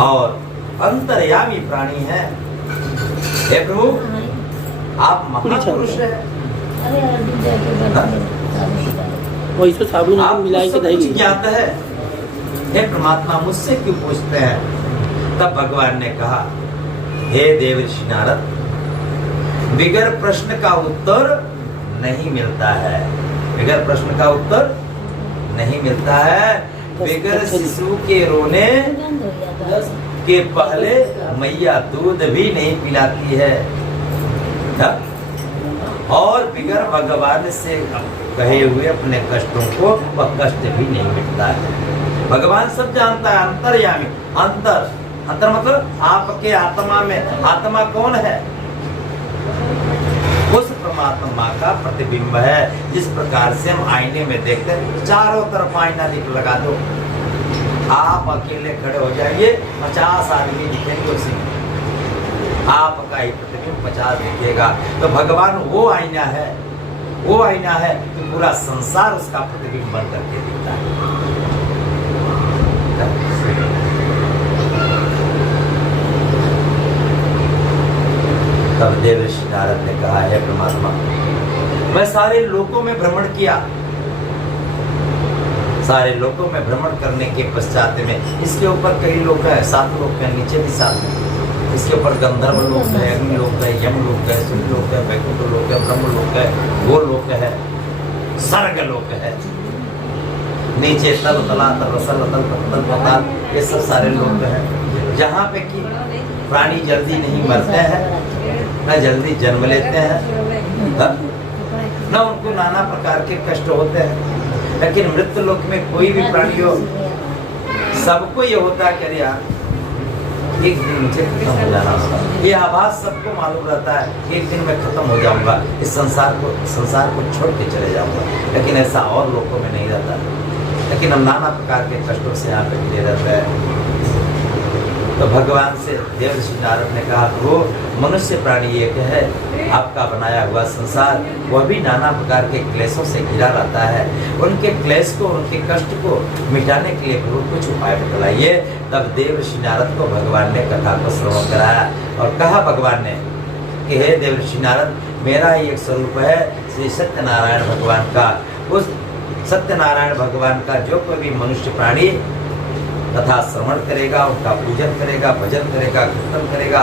और अंतर्यामी प्राणी है। हे प्रभु, आप महापुरुष है। वही तो साबुन आप मिलाई के सब दही कुछ ज्ञात है। हे परमात्मा, मुझसे क्यों पूछते हैं? तब भगवान ने कहा, हे देवर्षि नारद, बिगर प्रश्न का उत्तर नहीं मिलता है। बिगर प्रश्न का उत्तर नहीं मिलता है। बिगर शिशु के रोने के पहले मैया दूध भी नहीं पिलाती है। और बिगर भगवान से कहे हुए अपने कष्टों को वह कष्ट भी नहीं मिटता है। भगवान सब जानता है। अंतर्यामी, अंतर अंतर मतलब आपके आत्मा में। आत्मा कौन है? उस परमात्मा का प्रतिबिंब है। जिस प्रकार से हम आईने में देखते हैं, चारों तरफ आईना लगा दो, आप अकेले खड़े हो जाइए, 50 आदमी दिखेंगे उसी में, आपका ही प्रतिबिंब 50 दिखेगा। तो भगवान वो आईना है, वो आईना है कि पूरा संसार उसका प्रतिबिंब बन करके दिखता है। तब देवर्षि नारद ने कहा, है परमात्मा, मैं सारे लोकों में भ्रमण किया। सारे लोकों में भ्रमण करने के पश्चात में इसके ऊपर कई लोग हैं, 7 लोग हैं, नीचे भी 7 हैं। इसके ऊपर गंधर्व लोक है, अग्नि लोक है, यम लोक है, सूर्य लोक है, वैकुंठ लोक है, ब्रह्म लोक है, गो लोक है, स्वर्ग लोक है। नीचे तल तलातल रसल तल तल पाताल, ये सब सारे लोक हैं, जहाँ पे कि प्राणी जल्दी नहीं मरते हैं, न जल्दी जन्म लेते हैं, न उनको नाना प्रकार के कष्ट होते हैं। लेकिन मृत्यु लोक में कोई भी प्राणी हो, सबको ये होता है कि अरे यार एक दिन मुझे खत्म हो जाना होगा। ये आभास सबको मालूम रहता है, एक दिन मैं खत्म हो जाऊंगा, इस संसार को छोड़ के चले जाऊंगा। लेकिन ऐसा और लोगों में नहीं रहता। लेकिन हम नाना प्रकार के कष्टों से यहाँ पे घिरे रहते हैं। तो भगवान से देवर्षि नारद ने कहा, वो मनुष्य प्राणी एक है, आपका बनाया हुआ संसार वह भी नाना प्रकार के क्लेशों से घिरा रहता है। उनके क्लेश को, उनके कष्ट को मिटाने के लिए प्रभु कुछ उपाय बतलाइए। तब देवर्षि नारद को भगवान ने कथा को श्रवण कराया और कहा भगवान ने कि हे देवर्षि नारद, मेरा ही एक स्वरूप है श्री सत्यनारायण भगवान का। उस सत्यनारायण भगवान का जो कोई भी मनुष्य प्राणी तथा श्रवण करेगा, उनका पूजन करेगा, भजन करेगा, कीर्तन करेगा,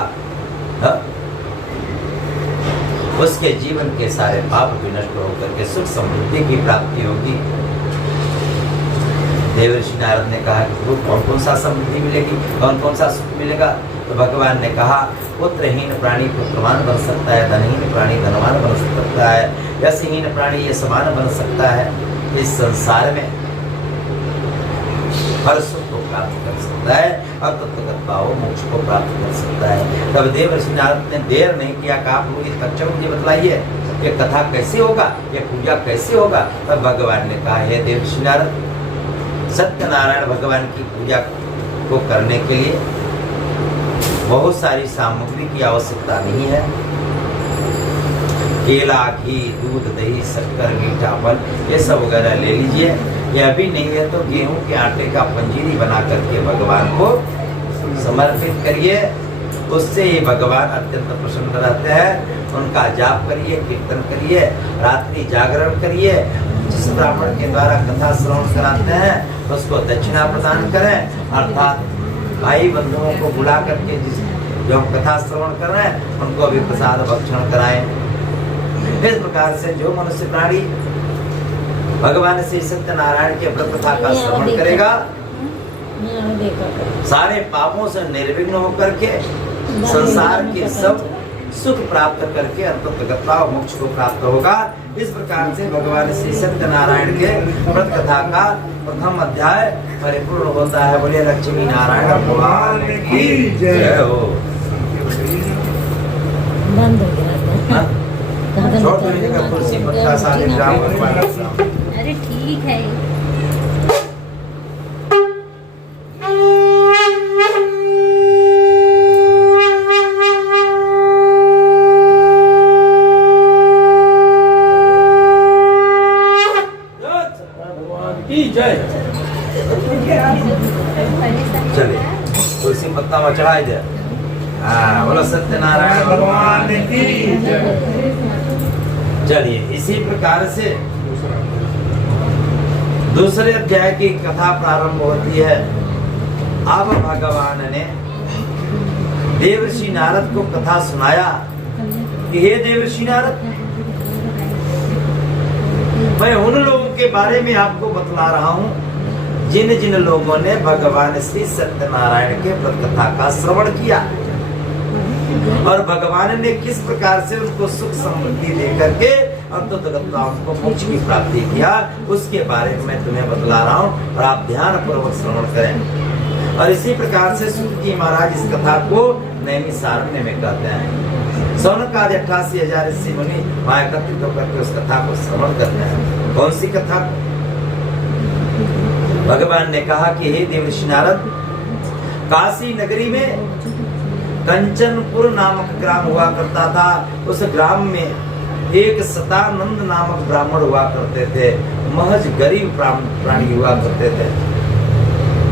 उसके जीवन के सारे पाप भी नष्ट होकर के सुख समृद्धि की प्राप्ति होगी। देवर्षि नारद ने कहा कि कौन कौन सा समृद्धि मिलेगी, कौन कौन सा सुख मिलेगा? तो भगवान ने कहा, पुत्रहीन प्राणी पुत्रवान बन सकता है, धनहीन प्राणी धनवान बन सकता है, यशहीन प्राणी यशवान बन सकता है। इस संसार में हर सुख को प्राप्त कर सकता है और तत्वगत भाव मोक्ष को प्राप्त कर सकता है। तब देवर्षि नारद ने देर नहीं किया, कहा मुझे तक्षक मुझे बतलाइए, ये कथा कैसे होगा, ये पूजा कैसे होगा? तब भगवान ने कहा, हे देवर्षि नारद, सत्यनारायण भगवान की पूजा को करने के लिए बहुत सारी सामग्री की आवश्यकता नहीं है। केला, घी, दूध, दही, शक्कर, मीठा फल, ये सब वगैरह ले लीजिए। यह भी नहीं है तो गेहूं के आटे का पंजीरी बना करके भगवान को समर्पित करिए। उससे ही भगवान अत्यंत प्रसन्न रहते हैं। उनका जाप करिए, कीर्तन करिए, रात्रि जागरण करिए। जिस ब्राह्मण के द्वारा कथा श्रवण कराते हैं उसको दक्षिणा प्रदान करें, अर्थात भाई बंधुओं को बुला करके जो कथा श्रवण कर रहे हैं उनको भी प्रसाद भक्षण कराएं। इस प्रकार से जो मनुष्य प्राणी भगवान श्री सत्यनारायण के व्रत कथा का श्रवण करेगा, सारे पापों से निर्विघ्न होकर के संसार के सब सुख प्राप्त करके अंततः मोक्ष को प्राप्त होगा। इस प्रकार से भगवान श्री सत्यनारायण के व्रत कथा का प्रथम अध्याय परिपूर्ण होता है। बोलिए लक्ष्मी नारायण भगवान की जय हो। कुर्सी पत्ता सारे राम भगवान। अरे ठीक है। जय। चलिए। तुलसी पत्ता में चढ़ाई दे। हाँ, बोलो सत्यनारायण भगवान की जय। चलिए, इसी प्रकार से दूसरे अध्याय की कथा प्रारंभ होती है। अब भगवान ने देवर्षि नारद को कथा सुनाया कि हे देवर्षि नारद, मैं उन लोगों के बारे में आपको बतला रहा हूं जिन जिन लोगों ने भगवान श्री सत्यनारायण के व्रत कथा का श्रवण किया और भगवान ने किस प्रकार से उनको सुख समृद्धि देकर के उनको मोक्ष की प्राप्ति किया, उसके बारे में मैं तुम्हें बतला रहा हूँ और आप ध्यान पूर्वक श्रवण करें। और इसी प्रकार से सूत जी महाराज इस कथा को नैमिषारण्य में कहते हैं। सौनक आदि 88,000 ऋषि मुनि वहां एकत्रित होकर के उस कथा को श्रवण करते हैं। कौन सी कथा? भगवान ने कहा कि हे देवर्षि नारद, काशी नगरी में कंचनपुर नामक ग्राम हुआ करता था। उस ग्राम में एक सतानंद नामक ब्राह्मण हुआ करते थे। महज गरीब प्राणी हुआ करते थे,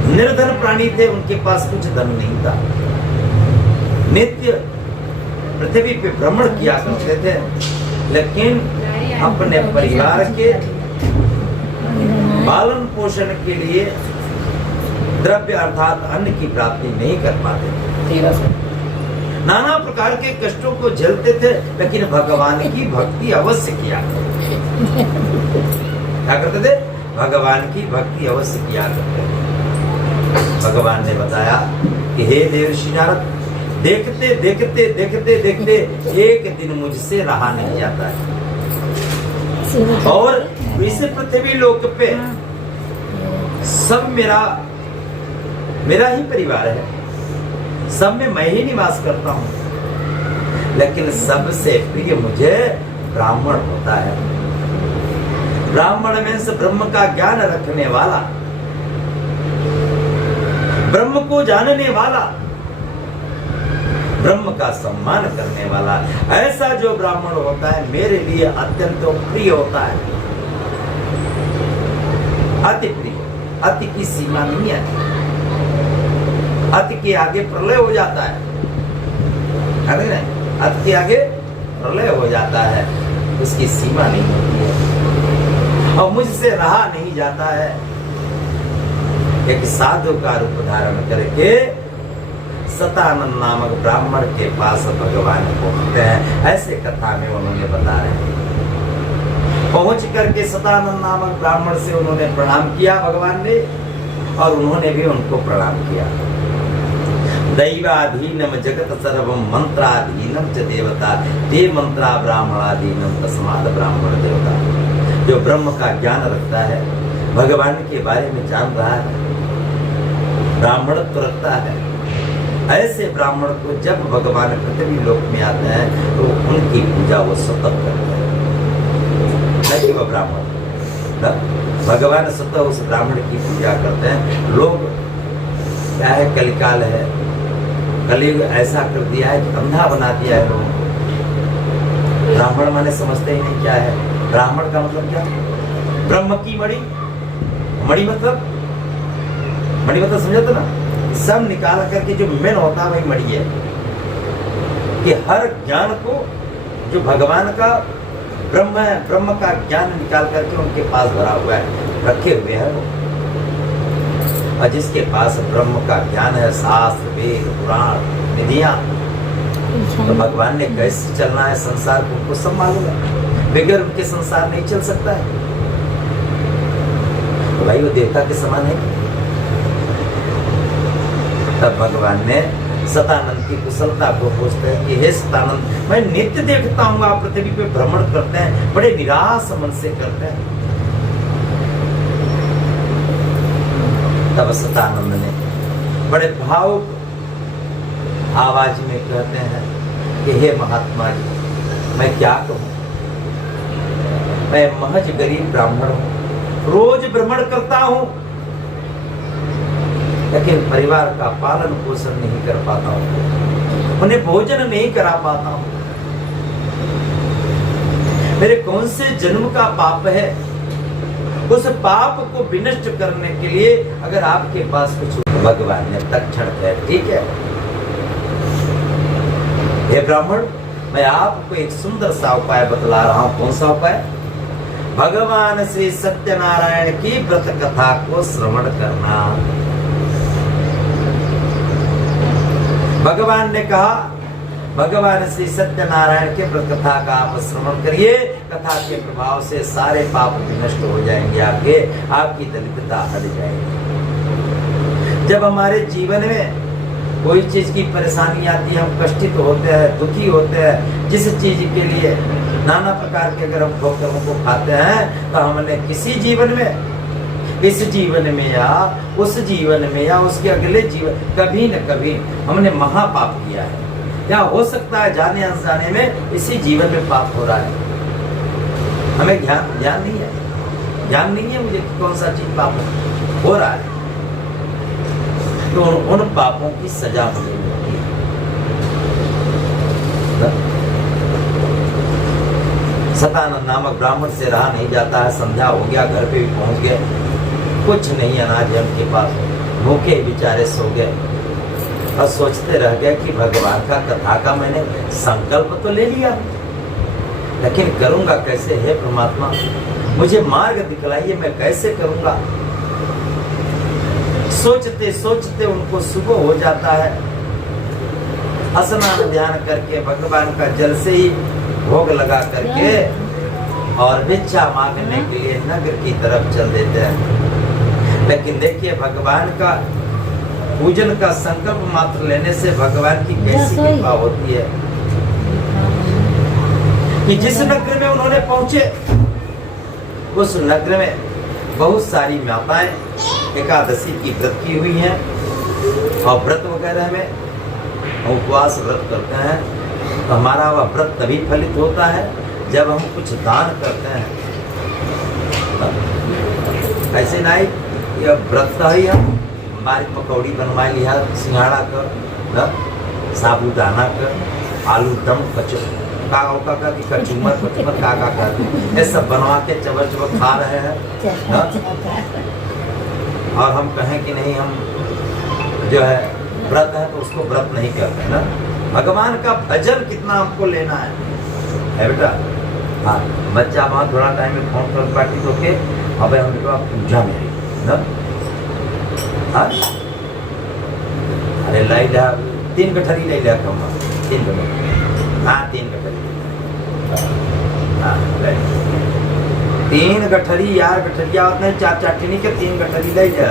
निर्धन प्राणी थे, उनके पास कुछ धन नहीं था। नित्य पृथ्वी पे भ्रमण किया करते थे, लेकिन अपने परिवार के पालन पोषण के लिए द्रव्य अर्थात अन्न की प्राप्ति नहीं कर पाते। नाना प्रकार के कष्टों को झेलते थे, लेकिन भगवान की भक्ति अवश्य किया करते। क्या करते थे? भगवान की भक्ति अवश्य किया करते थे। भगवान ने बताया कि हे देवर्षि नारद, देखते देखते देखते देखते एक दिन मुझसे रहा नहीं जाता है और इस पृथ्वी लोक पे सब मेरा ही परिवार है, सब में मैं ही निवास करता हूँ, लेकिन सबसे प्रिय मुझे ब्राह्मण होता है। ब्राह्मण में से ब्रह्म का ज्ञान रखने वाला, ब्रह्म को जानने वाला, ब्रह्म का सम्मान करने वाला, ऐसा जो ब्राह्मण होता है मेरे लिए अत्यंत प्रिय होता है। अति प्रिय, अति की सीमा नहीं है। अति के आगे प्रलय हो जाता है, अति के आगे प्रलय हो जाता है, उसकी सीमा नहीं होती है। और मुझसे रहा नहीं जाता है। एक साधु का रूप धारण करके सतानंद नामक ब्राह्मण के पास भगवान पहुंचते हैं। ऐसे कथा में उन्होंने बता रहे हैं। पहुंच करके सतानंद नामक ब्राह्मण से उन्होंने प्रणाम किया भगवान ने, और उन्होंने भी उनको प्रणाम किया। दैवाधीनम जगत सर्वम मंत्राधीनम च देवता ते मंत्रा ब्राह्मणाधीनम तस्माद ब्राह्मण देवता। जो ब्रह्म का ज्ञान रखता है, भगवान के बारे में जान रहा है, ब्राह्मणत्व रखता है, ऐसे ब्राह्मण को जब भगवान पृथ्वी लोक में आते हैं तो उनकी पूजा वो सतत करते हैं। नहीं वह ब्राह्मण, भगवान सतत उस ब्राह्मण की पूजा करते हैं। लोग क्या है, कलिकाल है, कलयुग ऐसा कर दिया है कि अंधा बना दिया है लोगों को। ब्राह्मण माने समझते ही नहीं क्या है। ब्राह्मण का मतलब क्या? ब्रह्म की मणि। मणि मतलब समझे तो ना, सब निकाल करके जो मेन होता है वही मणि है। कि हर ज्ञान को जो भगवान का ब्रह्म है, ब्रह्म का ज्ञान निकाल करके उनके पास भरा हुआ है, रखे हुए हैं वो। और जिसके पास ब्रह्म का ज्ञान है, शास्त्र वेद पुराण निधियां, तो भगवान ने कैसे चलना है संसार को उनको सब मालूम है। बगैर उनके संसार नहीं चल सकता है। तो भाई वो देवता के समान है। तब भगवान ने सतानंद की कुशलता को पूछते हैं कि हे सतानंद, मैं नित्य देखता हूँ आप पृथ्वी पे भ्रमण करते हैं, बड़े निराश मन से करते हैं। तब सतानंद ने बड़े भावुक आवाज में कहते हैं कि हे महात्मा जी, मैं क्या कहूँ, मैं महज गरीब ब्राह्मण हूँ, रोज भ्रमण करता हूँ, लेकिन परिवार का पालन पोषण नहीं कर पाता हूँ, उन्हें भोजन नहीं करा पाता हूँ। मेरे कौन से जन्म का पाप है उस पाप को विनष्ट करने के लिए अगर आपके पास कुछ, भगवान ने तत्क्षण कहा ठीक है हे ब्राह्मण, मैं आपको एक सुंदर सा उपाय बतला रहा हूं। कौन सा उपाय? भगवान श्री सत्यनारायण की व्रत कथा को श्रवण करना। भगवान ने कहा, भगवान श्री सत्यनारायण के व्रत कथा का आप श्रवण करिए। कथा के प्रभाव से सारे पाप विनष्ट हो जाएंगे, आपकी दरिद्रता हट जाएगी। जब हमारे जीवन में कोई चीज की परेशानी आती है, हम कष्टित होते हैं, दुखी होते हैं, जिस चीज के लिए नाना प्रकार के अगर हम ठोकरों को खाते हैं, तो हमने किसी जीवन में, इस जीवन में या उस जीवन में या उसके अगले जीवन, कभी न कभी हमने महापाप किया है, या हो सकता है जाने अनजाने में इसी जीवन में पाप हो रहा है। हमें ध्यान नहीं है, ध्यान नहीं है मुझे कि कौन सा चीज पाप हो रहा है। तो उन पापों की सजा मुझे मिलती है। सतानंद नामक ब्राह्मण से रहा नहीं जाता है, संध्या हो गया, घर पे भी पहुंच गए, कुछ नहीं अनाज है उनके पास, भूखे बेचारे सो गए और सोचते रह गए कि भगवान का कथा का मैंने संकल्प तो ले लिया, लेकिन करूंगा कैसे? हे परमात्मा, मुझे मार्ग दिखलाइए, मैं कैसे करूंगा? सोचते सोचते उनको सुबह हो जाता है। स्नान ध्यान करके भगवान का जल से ही भोग लगा करके और भिक्षा मांगने के लिए नगर की तरफ चल देते हैं। लेकिन देखिए, भगवान का पूजन का संकल्प मात्र लेने से भगवान की कैसी कृपा होती है कि जिस नगर में उन्होंने पहुंचे, उस नगर में बहुत सारी माताएं एकादशी की व्रत की हुई हैं, और व्रत वगैरह में उपवास व्रत करते हैं, तो हमारा वह व्रत तभी फलित होता है जब हम कुछ दान करते हैं। ऐसे नहीं यह व्रत का ही हम हमारी पकौड़ी बनवा लिया, सिंघाड़ा कर, साबूदाना कर, आलू दम का की कचूमर का ये सब बनवा के चबर चबर खा रहे हैं। और हम कहें कि नहीं, हम जो है व्रत है तो उसको व्रत नहीं करते ना। भगवान का भजन कितना हमको लेना है बेटा। हाँ, बच्चा वहाँ थोड़ा टाइम में फोन कर पार्टी तो के अब हम बेटा पूजा मेरी ना। हाँ, अरे लाई ला 3 गठरी ले लिया कम 3 गठरी। हाँ 3 गठरी। हाँ 3 गठरी यार, गठरिया होते हैं 4 चाटनी के 3 गठरी ले जा।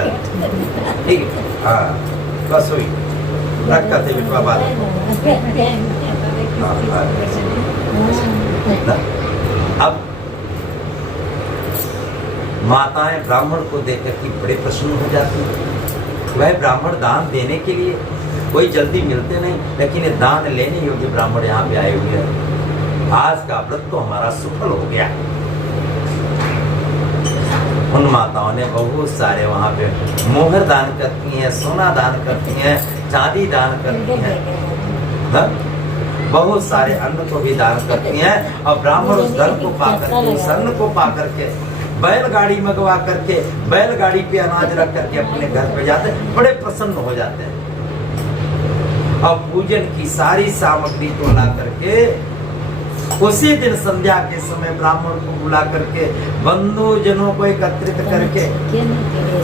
ठीक है, हाँ बस हुई रख करते बिटवा बात। अब माताएं ब्राह्मण को देखकर के बड़े प्रसन्न हो जाती हैं। वह ब्राह्मण दान देने के लिए कोई जल्दी मिलते नहीं, लेकिन ये दान लेने योग्य ब्राह्मण यहाँ पे आए हुए हैं। आज का व्रत तो हमारा सफल हो गया। उन माताओं ने बहुत सारे वहाँ पे मोहर दान करती हैं, सोना दान करती हैं, चांदी दान करती हैं, बहुत सारे अन्न को भी दान करती हैं। और ब्राह्मण उस धन को पा करके, उस अन्न को पा करके बैलगाड़ी मंगवा करके बैलगाड़ी पे अनाज रख करके अपने घर पे जाते हैं, बड़े प्रसन्न हो जाते हैं। और पूजन की सारी सामग्री को ला करके उसी दिन संध्या के समय ब्राह्मण को बुला करके बंधु जनों को एकत्रित करके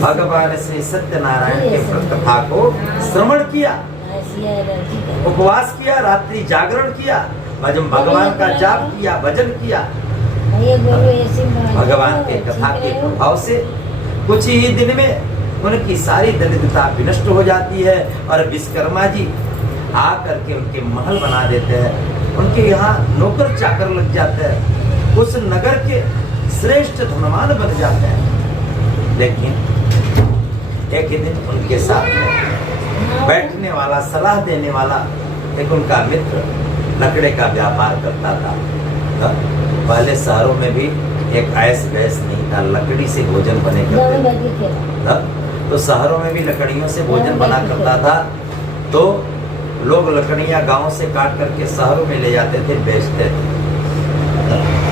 भगवान श्री सत्यनारायण के व्रत कथा को श्रवण किया, उपवास किया, रात्रि जागरण किया, भगवान का जाप किया, भजन किया। भगवान के कथा के प्रभाव से कुछ ही दिन में उनकी सारी दरिद्रता विनष्ट हो जाती है और विश्वकर्मा जी आकर के उनके महल बना देते हैं। उनके यहाँ नौकर चाकर लग जाते हैं, उस नगर के श्रेष्ठ धनवान बन जाते हैं। लेकिन एक ही दिन उनके साथ में बैठने वाला, सलाह देने वाला एक उनका मित्र लकड़े का व्यापार करता था। पहले शहरों में भी एक ऐस गैस नहीं था, लकड़ी से भोजन बने करते था। तो शहरों में भी लकड़ियों से भोजन बना करता था। तो लोग लकड़ियां गांव से काट करके शहरों में ले जाते थे, बेचते थे।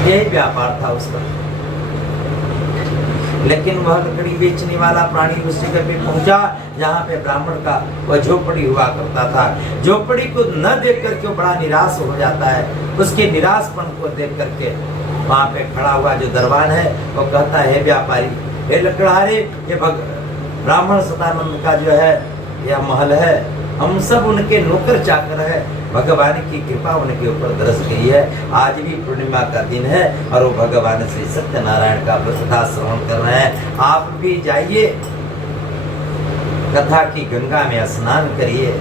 यही व्यापार था उसका। लेकिन वह लकड़ी बेचने वाला प्राणी उस जगह पे पहुंचा जहाँ पे ब्राह्मण का वह झोपड़ी हुआ करता था। झोपड़ी को न देख करके वो बड़ा निराश हो जाता है। उसके निराशपन को देख करके वहाँ पे खड़ा हुआ जो दरबान है वो कहता है, व्यापारी, हे लकड़हारे, ये ब्राह्मण सदानंद का जो है यह महल है, हम सब उनके नौकर चाकर है, भगवान की कृपा उनके ऊपर दरस गई है। आज भी पूर्णिमा का दिन है और वो भगवान श्री सत्यनारायण का कथा श्रवण कर रहे हैं। आप भी जाइए, कथा की गंगा में स्नान करिए,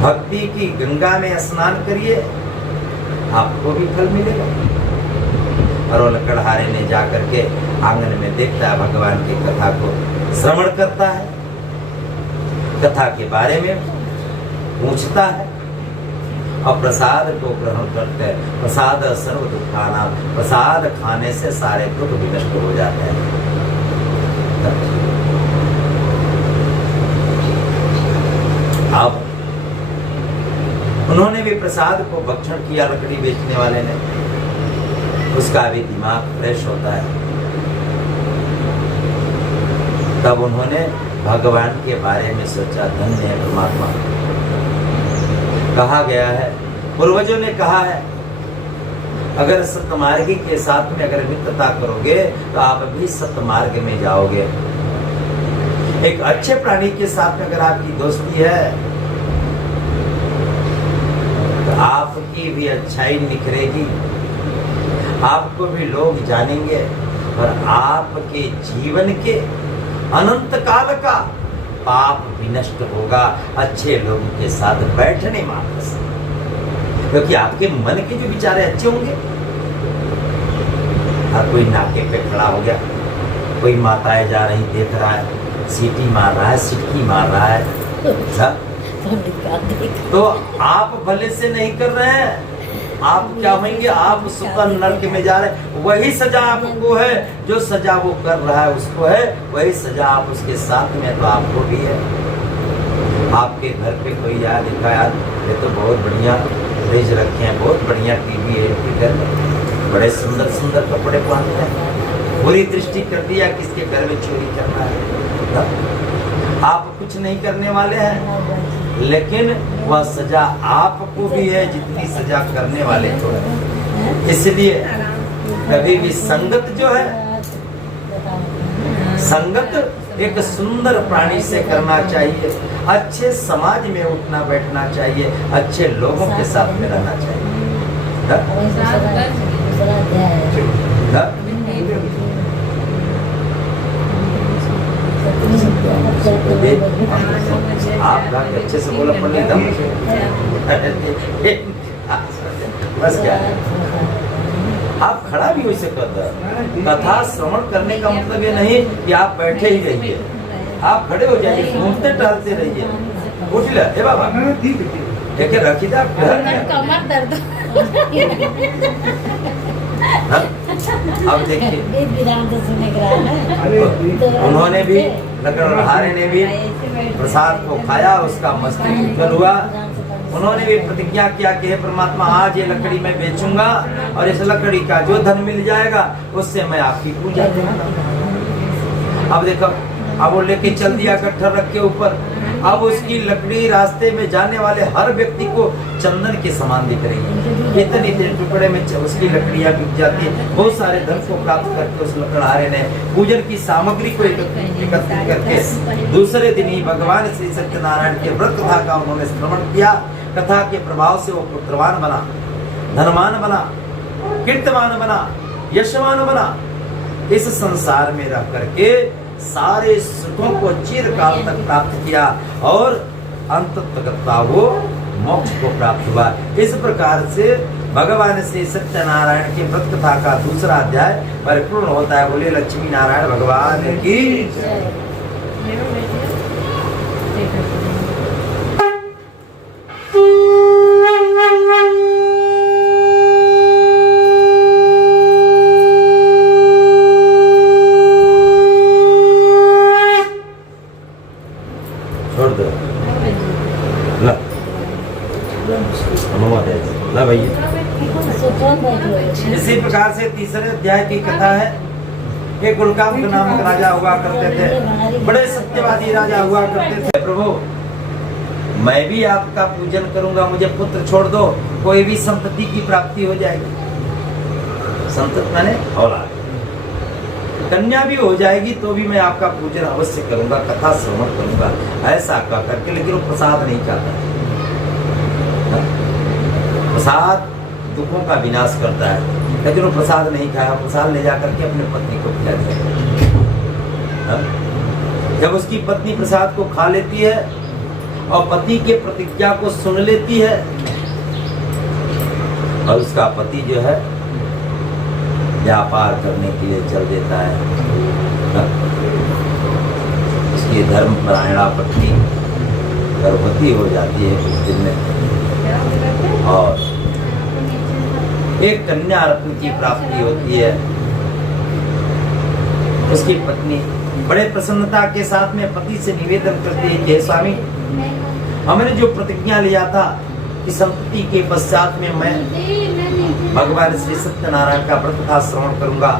भक्ति की गंगा में स्नान करिए, आपको भी फल मिलेगा। और वो लकड़हारे ने जाकर के आंगन में देखता है, भगवान की कथा को श्रवण करता है, कथा के बारे में पूछता है और प्रसाद को ग्रहण करते हैं। प्रसाद सर्व दुखाना, प्रसाद खाने से सारे दुख भी नष्ट हो जाते हैं। अब उन्होंने भी प्रसाद को भक्षण किया, लकड़ी बेचने वाले ने, उसका भी दिमाग फ्रेश होता है। तब उन्होंने भगवान के बारे में सोचा, धन्य है परमात्मा। कहा गया है, पूर्वजों ने कहा है, अगर सतमार्गी के साथ में अगर मित्रता करोगे तो आप भी सतमार्ग में जाओगे। एक अच्छे प्राणी के साथ में अगर आपकी दोस्ती है तो आपकी भी अच्छाई निखरेगी, आपको भी लोग जानेंगे और आपके जीवन के अनंत काल का पाप भी नष्ट होगा अच्छे लोगों के साथ बैठने मात्र से, क्योंकि आपके मन के जो विचार अच्छे होंगे। हर कोई नाके पे खड़ा हो गया, कोई माताएं जा रही देख रहा है, सीटी मार रहा है, सिटकी मार रहा है, तो आप भले से नहीं कर रहे हैं, आप क्या होंगे, आप सुतन नरक में जा रहे हैं। वही सजा आपको है, जो सजा वो कर रहा है उसको है, वही सजा आप उसके साथ में तो आपको भी है। आपके घर पे कोई याद देखा, यार ये तो बहुत बढ़िया फ्रिज रखे हैं, बहुत बढ़िया टीवी है इनके घर में, बड़े सुंदर सुंदर कपड़े पहनते हैं, बुरी दृष्टि कर दिया किसके घर में चोरी करना है। आप कुछ नहीं करने वाले हैं, लेकिन वह सजा आपको भी है जितनी सजा करने वाले को है। इसलिए कभी भी संगत जो है, संगत एक सुंदर प्राणी से करना चाहिए, अच्छे समाज में उठना बैठना चाहिए, अच्छे लोगों के साथ में रहना चाहिए। आप अच्छे से बोलो, पंडित दम बस क्या है, आप खड़ा भी हो सकता। कथा श्रवण करने का मतलब ये नहीं कि आप बैठे ही रहिए, आप खड़े हो जाइए, घूमते टहलते रहिए। उठ ले, ए बाबा देखे रखी था कमर दर्द। अब देखिए, उन्होंने भी, लकड़हारे ने भी प्रसाद को खाया, उसका मस्तिष्क उज्जवल हुआ। उन्होंने भी प्रतिज्ञा किया कि हे परमात्मा, आज ये लकड़ी मैं बेचूंगा और इस लकड़ी का जो धन मिल जाएगा उससे मैं आपकी पूजा करूंगा। अब देखो, अब वो लेके चल दिया गट्ठर रख के ऊपर। अब उसकी लकड़ी रास्ते में जाने वाले हर व्यक्ति को चंदन के समान दिख रही है। इतने इतने टुकड़े में उसकी लकड़ियां बिक जाती है। बहुत सारे धन को प्राप्त करके उस लकड़हारे ने पूजन की सामग्री को एकत्रित करके दूसरे दिन ही भगवान श्री सत्यनारायण के व्रत कथा का उन्होंने श्रवण किया। कथा के प्रभाव से वो पुत्रवान बना, धनवान बना, कीर्तवान बना, यशवान बना। इस संसार में रह करके सारे सुखों को चिरकाल तक प्राप्त किया और अंततः वो मोक्ष को प्राप्त हुआ। इस प्रकार से भगवान श्री सत्यनारायण की व्रत कथा का दूसरा अध्याय परिपूर्ण होता है। बोले लक्ष्मी नारायण भगवान की जय। इसी प्रकार से तीसरे अध्याय की कथा है। एक गुलकांत नामक राजा हुआ करते थे, बड़े सत्यवादी राजा हुआ करते थे। प्रभु मैं भी आपका पूजन करूंगा, मुझे पुत्र छोड़ दो, कोई भी संपत्ति की प्राप्ति हो जाएगी। संतति माने औलाद, कन्या भी हो जाएगी तो भी मैं आपका पूजन अवश्य करूंगा, कथा श्रवण करूंगा, ऐसा कह करके। लेकिन वो प्रसाद नहीं चाहता। प्रसाद दुखों का विनाश करता है, लेकिन वो प्रसाद नहीं खाया। प्रसाद ले जाकर के अपने पत्नी को खिला दिया। जब उसकी पत्नी प्रसाद को खा लेती है और पति के प्रतिज्ञा को सुन लेती है, और उसका पति जो है व्यापार करने के लिए चल देता है। उसकी धर्मपरायणा पत्नी गर्भवती हो जाती है कुछ दिन में, और एक कन्या रत्न की प्राप्ति होती है। उसकी पत्नी बड़े प्रसन्नता के साथ में पति से निवेदन करती है कि स्वामी, हमने जो प्रतिज्ञा लिया था कि संपत्ति के पश्चात में मैं भगवान श्री सत्यनारायण का व्रत कथा श्रवण करूंगा,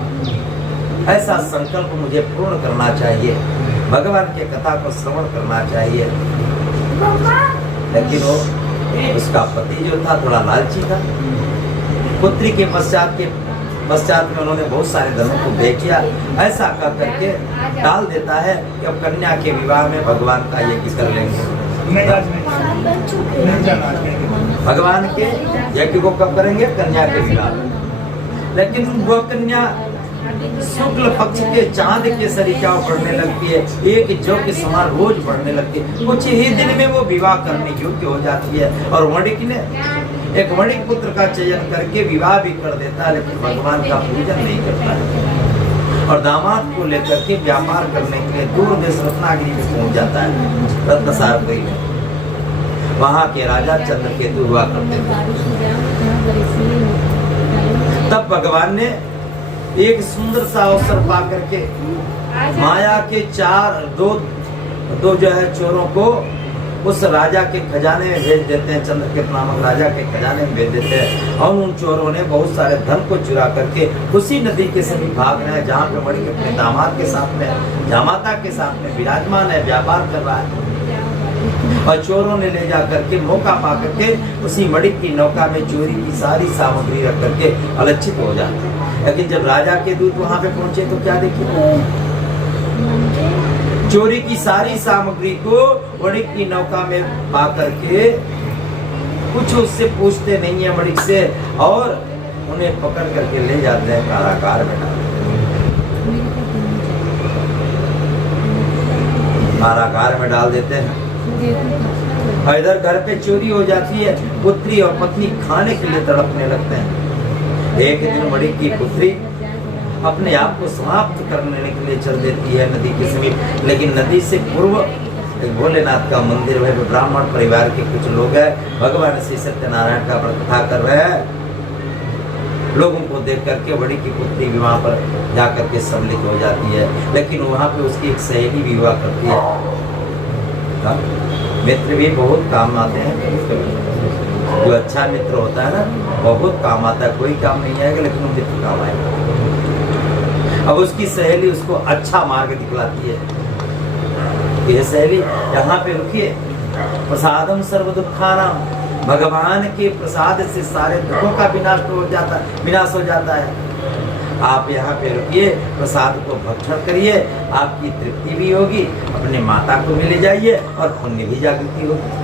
ऐसा संकल्प मुझे पूर्ण करना चाहिए, भगवान के कथा को श्रवण करना चाहिए। लेकिन वो उसका पति जो था थोड़ा लालची था। पुत्री के पश्चात में उन्होंने बहुत सारे धनों को व्यय किया, ऐसा कह करके डाल देता है कि अब कन्या के विवाह में भगवान का यज्ञ कर लेंगे। भगवान के यज्ञ को कब करेंगे? कन्या के विवाह में। लेकिन वह कन्या शुक्ल पक्ष के चांद के सरिता बढ़ने लगती है, एक जौ के समान रोज बढ़ने लगती है। कुछ ही दिन में वो विवाह करने योग्य हो जाती है। और वणिक ने एक वणिक पुत्र का चयन करके विवाह भी कर देता है, लेकिन भगवान का पूजन नहीं करता है। और दामाद को लेकर के व्यापार करने के लिए दूर देश रत्नागिरी में पहुंच जाता है, रत्नसारपुरी में। वहाँ के राजा चंद्रकेतु हुआ करते थे। तब भगवान ने एक सुंदर सा अवसर पा करके माया के दो जो है चोरों को उस राजा के खजाने में भेज देते हैं। चंद्रकेतु नामक राजा के खजाने में भेज देते हैं, और उन चोरों ने बहुत सारे धन को चुरा करके उसी नदी के समीप भाग रहे हैं जहाँ पे मणि अपने दामाद के साथ में, जामाता के साथ में विराजमान है, व्यापार कर रहा है। और चोरों ने ले जा करके मौका पा करके उसी मणि की नौका में चोरी की सारी सामग्री रख करके अलक्षित हो जाते हैं। लेकिन जब राजा के दूत वहां पे पहुंचे तो क्या देखे? चोरी की सारी सामग्री को वणिक की नौका में पा करके कुछ उससे पूछते नहीं है वणिक से, और उन्हें पकड़ करके ले जाते हैं कारागार में डाल देते हैं। कारागार में डाल देते हैं। इधर घर पे चोरी हो जाती है, पुत्री और पत्नी खाने के लिए तड़पने लगते हैं। एक दिन वणिक की पुत्री अपने आप को समाप्त करने के लिए चल देती है नदी के समीप, लेकिन नदी से पूर्व एक भोलेनाथ का मंदिर है। ब्राह्मण परिवार के कुछ लोग हैं, भगवान श्री सत्यनारायण का व्रत कथा कर रहे हैं। लोगों को देख करके बड़ी की पुत्री भी वहाँ पर जाकर के सम्मिलित हो जाती है, लेकिन वहाँ पे उसकी एक सहेली भी हुआ करती है। मित्र भी बहुत काम आते हैं। जो अच्छा मित्र होता है ना, बहुत काम आता है। कोई काम नहीं आएगा, लेकिन वो मित्र काम आएगा। अब उसकी सहेली उसको अच्छा मार्ग दिखलाती है। ये सहेली यहाँ पे रुकिए, प्रसादम सर्व दुखानाम, भगवान के प्रसाद से सारे दुखों का विनाश हो जाता है। आप यहाँ पे रुकिए, प्रसाद को भक्षण करिए, आपकी तृप्ति भी होगी, अपने माता को भी ले जाइए और पुण्य भी जागृति होगी।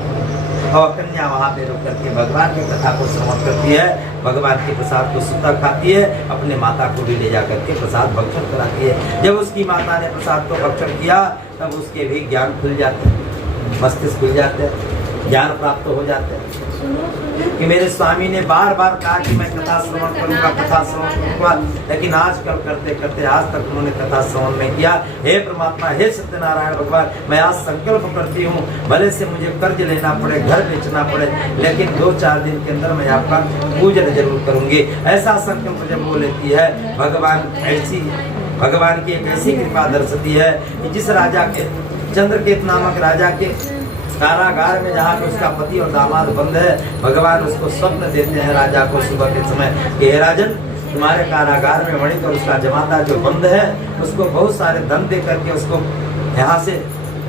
और कन्या वहाँ पे रुक करके भगवान की कथा को श्रवण करती है, भगवान के प्रसाद को सुता खाती है, अपने माता को भी ले जा करके प्रसाद भक्षण कराती है। जब उसकी माता ने प्रसाद को भक्षण किया, तब उसके भी ज्ञान खुल जाते हैं, मस्तिष्क खुल जाते हैं, ज्ञान प्राप्त हो जाते हैं कि मेरे स्वामी ने बार बार कहा कि मैं कथा श्रवण करूंगा, कथा श्रवण करूंगा, लेकिन आजकल करते करते आज तक उन्होंने कथा श्रवण नहीं किया। हे परमात्मा, हे सत्यनारायण भगवान, मैं आज संकल्प करती हूँ, भले से मुझे कर्ज लेना पड़े, घर बेचना पड़े, लेकिन 2-4 दिन के अंदर मैं आपका पूजन जरूर करूंगी। ऐसा संकल्प जब वो लेती है, भगवान की एक ऐसी कृपा दर्शती है कि जिस राजा के, चंद्रकेतु नामक राजा के कारागार में जहाँ पे उसका पति और दामाद बंद है, भगवान उसको स्वप्न देते हैं राजा को सुबह के समय कि हे राजन, तुम्हारे कारागार में मणिक और उसका जमाता जो बंद है उसको बहुत सारे धन दे करके उसको यहाँ से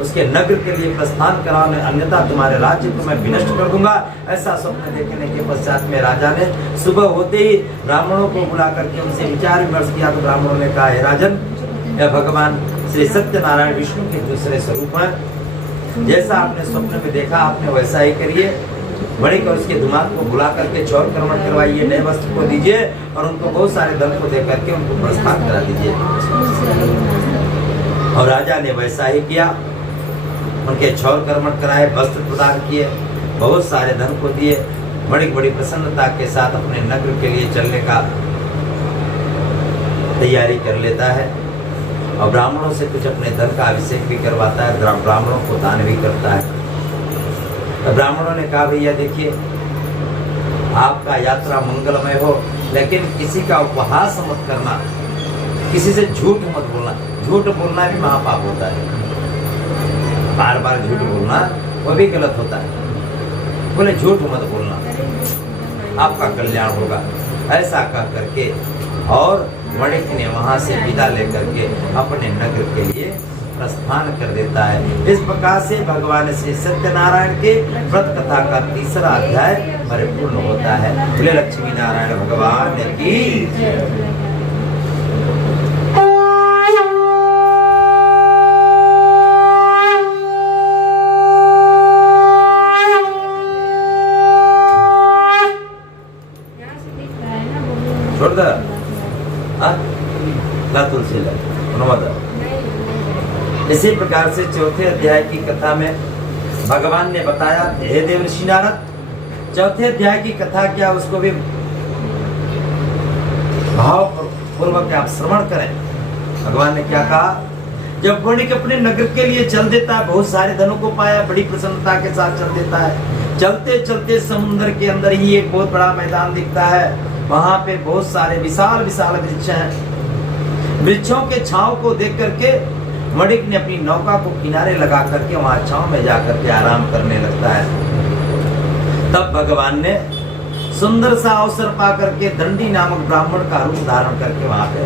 उसके नगर के लिए प्रस्थान कराने, अन्यथा तुम्हारे राज्य को मैं विनष्ट कर दूंगा। ऐसा स्वप्न देखने के पश्चात में राजा ने सुबह होते ही ब्राह्मणों को बुला करके उनसे विचार विमर्श किया। तो ब्राह्मणों ने कहा, हे राजन, यह भगवान श्री सत्यनारायण विष्णु के दूसरे स्वरूप हैं। जैसा आपने स्वप्न में देखा आपने वैसा ही करिए। बड़े कर उसके दिमाग को बुला करके चौर कर्मण करवाइए, नए वस्त्र को दीजिए और उनको बहुत सारे धन को दे करके उनको प्रस्थान करा दीजिए। और राजा ने वैसा ही किया। उनके चौर कर्मण कराए, वस्त्र प्रदान किए, बहुत सारे धन को दिए। बड़ी बड़ी प्रसन्नता के साथ अपने नगर के लिए चलने का तैयारी कर लेता है और ब्राह्मणों से कुछ अपने धन का अभिषेक भी करवाता है, ब्राह्मणों को दान भी करता है। तो ब्राह्मणों ने कहा, भैया देखिए, आपका यात्रा मंगलमय हो, लेकिन किसी का उपहास मत करना, किसी से झूठ मत बोलना। झूठ बोलना भी महापाप होता है, बार बार झूठ बोलना वो भी गलत होता है। बोले झूठ मत बोलना, आपका कल्याण होगा। ऐसा कह करके और वणिक ने वहां से विदा लेकर के अपने नगर के लिए प्रस्थान कर देता है। इस प्रकार से भगवान श्री सत्यनारायण के व्रत कथा का तीसरा अध्याय परिपूर्ण होता है। बोले लक्ष्मी नारायण भगवान की। छोड़ दे तुलसी इसी प्रकार से चौथे अध्याय की कथा में भगवान ने बताया, हे देवर्षि नारद, चौथे अध्याय की कथा क्या उसको भी भाव पूर्वक आप श्रवण करें। भगवान ने क्या कहा, जब वणिक अपने नगर के लिए चल देता है, बहुत सारे धनों को पाया, बड़ी प्रसन्नता के साथ चल देता है। चलते चलते समुद्र के अंदर ही एक बहुत बड़ा मैदान दिखता है। वहां पे बहुत सारे विशाल विशाल वृक्ष हैं। वृक्षों के छांव को देख करके वणिक ने अपनी नौका को किनारे लगा करके वहां छांव में जाकर के आराम करने लगता है। तब भगवान ने सुंदर सा अवसर पा करके दंडी नामक ब्राह्मण का रूप धारण करके वहां पे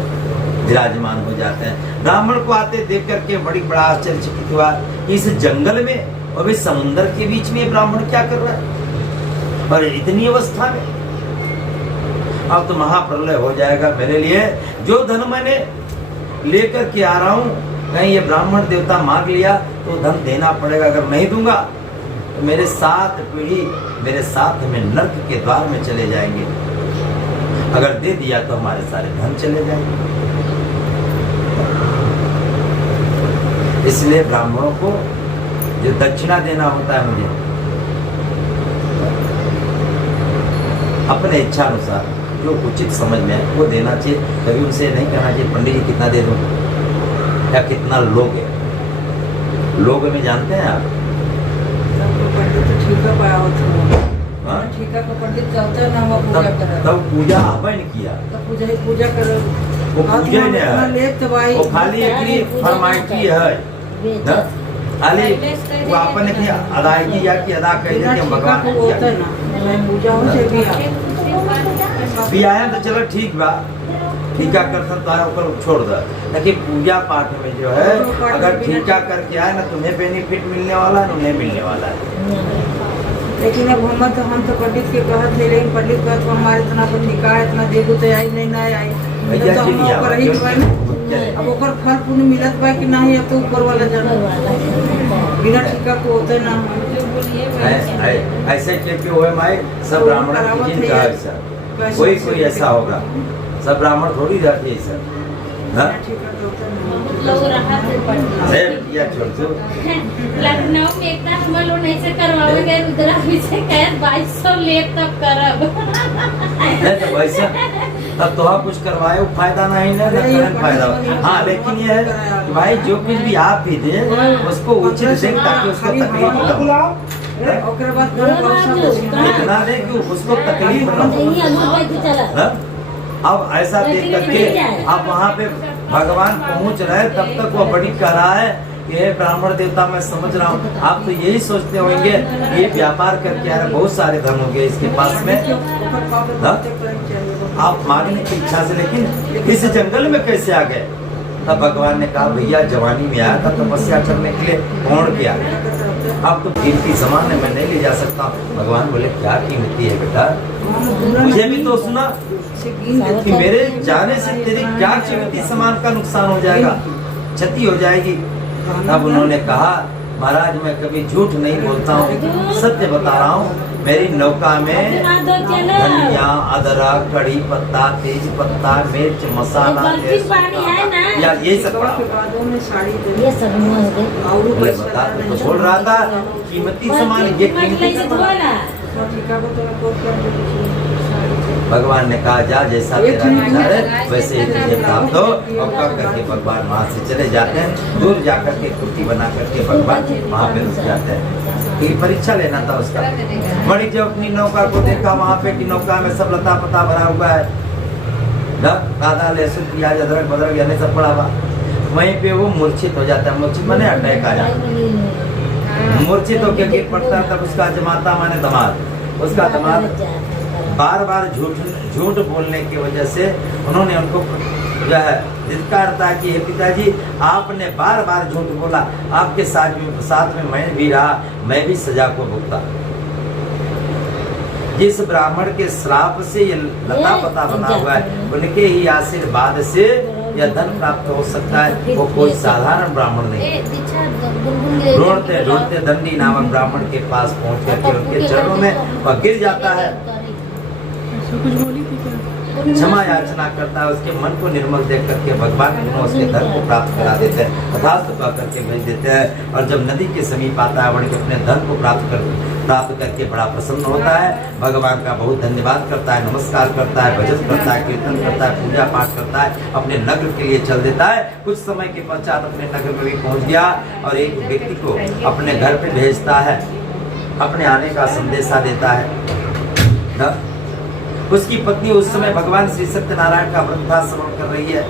विराजमान हो जाते हैं। ब्राह्मण को आते देख करके बड़ी बड़ा आश्चर्यचकित हुआ, इस जंगल में और इस समुद्र के बीच में ब्राह्मण क्या कर रहा है और इतनी अवस्था में। अब तो महाप्रलय हो जाएगा मेरे लिए। जो धन मैंने लेकर के आ रहा हूँ, कहीं ये ब्राह्मण देवता मांग लिया तो धन देना पड़ेगा। अगर नहीं दूंगा तो मेरे 7 पीढ़ी मेरे साथ में नर्क के द्वार में चले जाएंगे। अगर दे दिया तो हमारे सारे धन चले जाएंगे। इसलिए ब्राह्मणों को जो दक्षिणा देना होता है मुझे अपने इच्छा अनुसार जो उचित समझ में है वो देना चाहिए। कभी उनसे नहीं कहना चाहिए, पंडित जी कितना दे दूं या कितना लोग है। लोग में जानते हैं आप, तब पूजा हमें नहीं किया, पूजा करो, वो पूजा ही नहीं, वो खाली एक फरमाइशी है, खाली वो आपने की अदायगी या की अदा कर देते भगवान को भी आया तो चलो ठीक बा, ठीका कर छोड़ दो। लेकिन पूजा पाठ में जो है अगर ठीका करके आए ना, तुम्हें बेनिफिट मिलने वाला है, उन्हें मिलने वाला है। लेकिन अब हम तो पंडित के कहत थे, लेकिन पंडित कहत हमारे इतना निकाह इतना देखो तो आई नहीं ना आई, अब ऊपर फल पुण्य मिलत बा कि नहीं, अब तो ऊपर वाला जाना बिना ठीका को होते ना। ऐसे के हुए माए सब ब्राह्मण की जिनका ऐसा कोई ऐसा होगा, सब ब्राह्मण थोड़ी जाती है ऐसा। लखनऊ में एकता हमर लोग नहीं से करवावे गए, रुद्राभिषेक है 2200 ले तब करब। नहीं तो वैसे तब तो कुछ करवाए वो फायदा नहीं ना, फायदा। हाँ लेकिन ये है कि भाई जो कुछ भी आप भी दे उसको उचित दें ताकि उसको तकलीफ ना हो। इतना दे कि उसको तकलीफ ना हो। अब ऐसा देख करके आप वहाँ पे भगवान पहुँच रहे, तब तक वो बड़ी कह रहा है कि ब्राह्मण देवता मैं समझ रहा हूँ। आप तो यही सोचते होंगे ये व्यापार करके आ रहे, बहुत सारे धन होंगे इसके पास में। आप मांगने की इच्छा से, लेकिन इस जंगल में कैसे आ गए? तब भगवान ने कहा भैया जवानी में आया था तपस्या करने के लिए, कौन किया? अब तो कीमती सामान है, मैं नहीं ले जा सकता। भगवान बोले क्या कीमती है बेटा, मुझे भी तो सुना कि मेरे जाने से तेरे क्या कीमती सामान का नुकसान हो जाएगा, क्षति हो जाएगी। तब उन्होंने कहा महाराज मैं कभी झूठ नहीं बोलता हूँ, सत्य बता रहा हूँ। मेरी नौका में धनिया, अदरक, कड़ी पत्ता, तेज पत्ता, मिर्च, मसाला, या ये सब पड़ा। बोले बता तो बोल रहा था कीमती सामान, ये कीमती सामान। भगवान ने कहा जा जैसा तेरा विचार है वैसे ही तुझे प्राप्त हो। और कब करके भगवान वहाँ से चले जाते हैं, दूर जाकर के कुर्ती बना करके भगवान वहाँ पे रुक जाते हैं। क्योंकि परीक्षा लेना था उसका। मणि जब अपनी नौका को देखा वहाँ पे कि नौका में सब लता पता भरा हुआ है, आधा लहसुन प्याज अदरक बदरक यानी सब पड़ा हुआ, वहीं पे वो मूर्छित हो जाता है। मूर्छित माने अटैक आ जाता है। मूर्छित होकर गिर पड़ता है। तब उसका जमाता माने दामाद, उसका दामाद बार बार झूठ बोलने की वजह से उन्होंने उनको जो है धिक्कार था कि हे पिताजी आपने बार बार झूठ बोला, आपके साथ में मैं भी रहा, मैं भी सजा को भुगता। जिस ब्राह्मण के श्राप से ये लता पता बना हुआ है उनके ही आशीर्वाद से यह धन प्राप्त हो सकता है, वो कोई साधारण ब्राह्मण नहीं। ढूंढते ढूंढते दंडी नामक ब्राह्मण के पास पहुंच करके उनके चरणों में वह गिर जाता है, क्षमा याचना करता है। उसके मन को निर्मल देख करके भगवान पुनः उसके धन को प्राप्त करा देते हैं, तथास्तु कह करके भेज देते हैं। और जब नदी के समीप आता है वह अपने धन को प्राप्त करके बड़ा प्रसन्न होता है। भगवान का बहुत धन्यवाद करता है, नमस्कार करता है, भजन करता है, कीर्तन करता है, पूजा पाठ करता है, अपने नगर के लिए चल देता है। कुछ समय के पश्चात अपने नगर में भी पहुंच गया और एक व्यक्ति को अपने घर पे भेजता है, अपने आने का संदेशा देता है। उसकी पत्नी उस समय भगवान श्री सत्यनारायण का व्रत श्रवण कर रही है,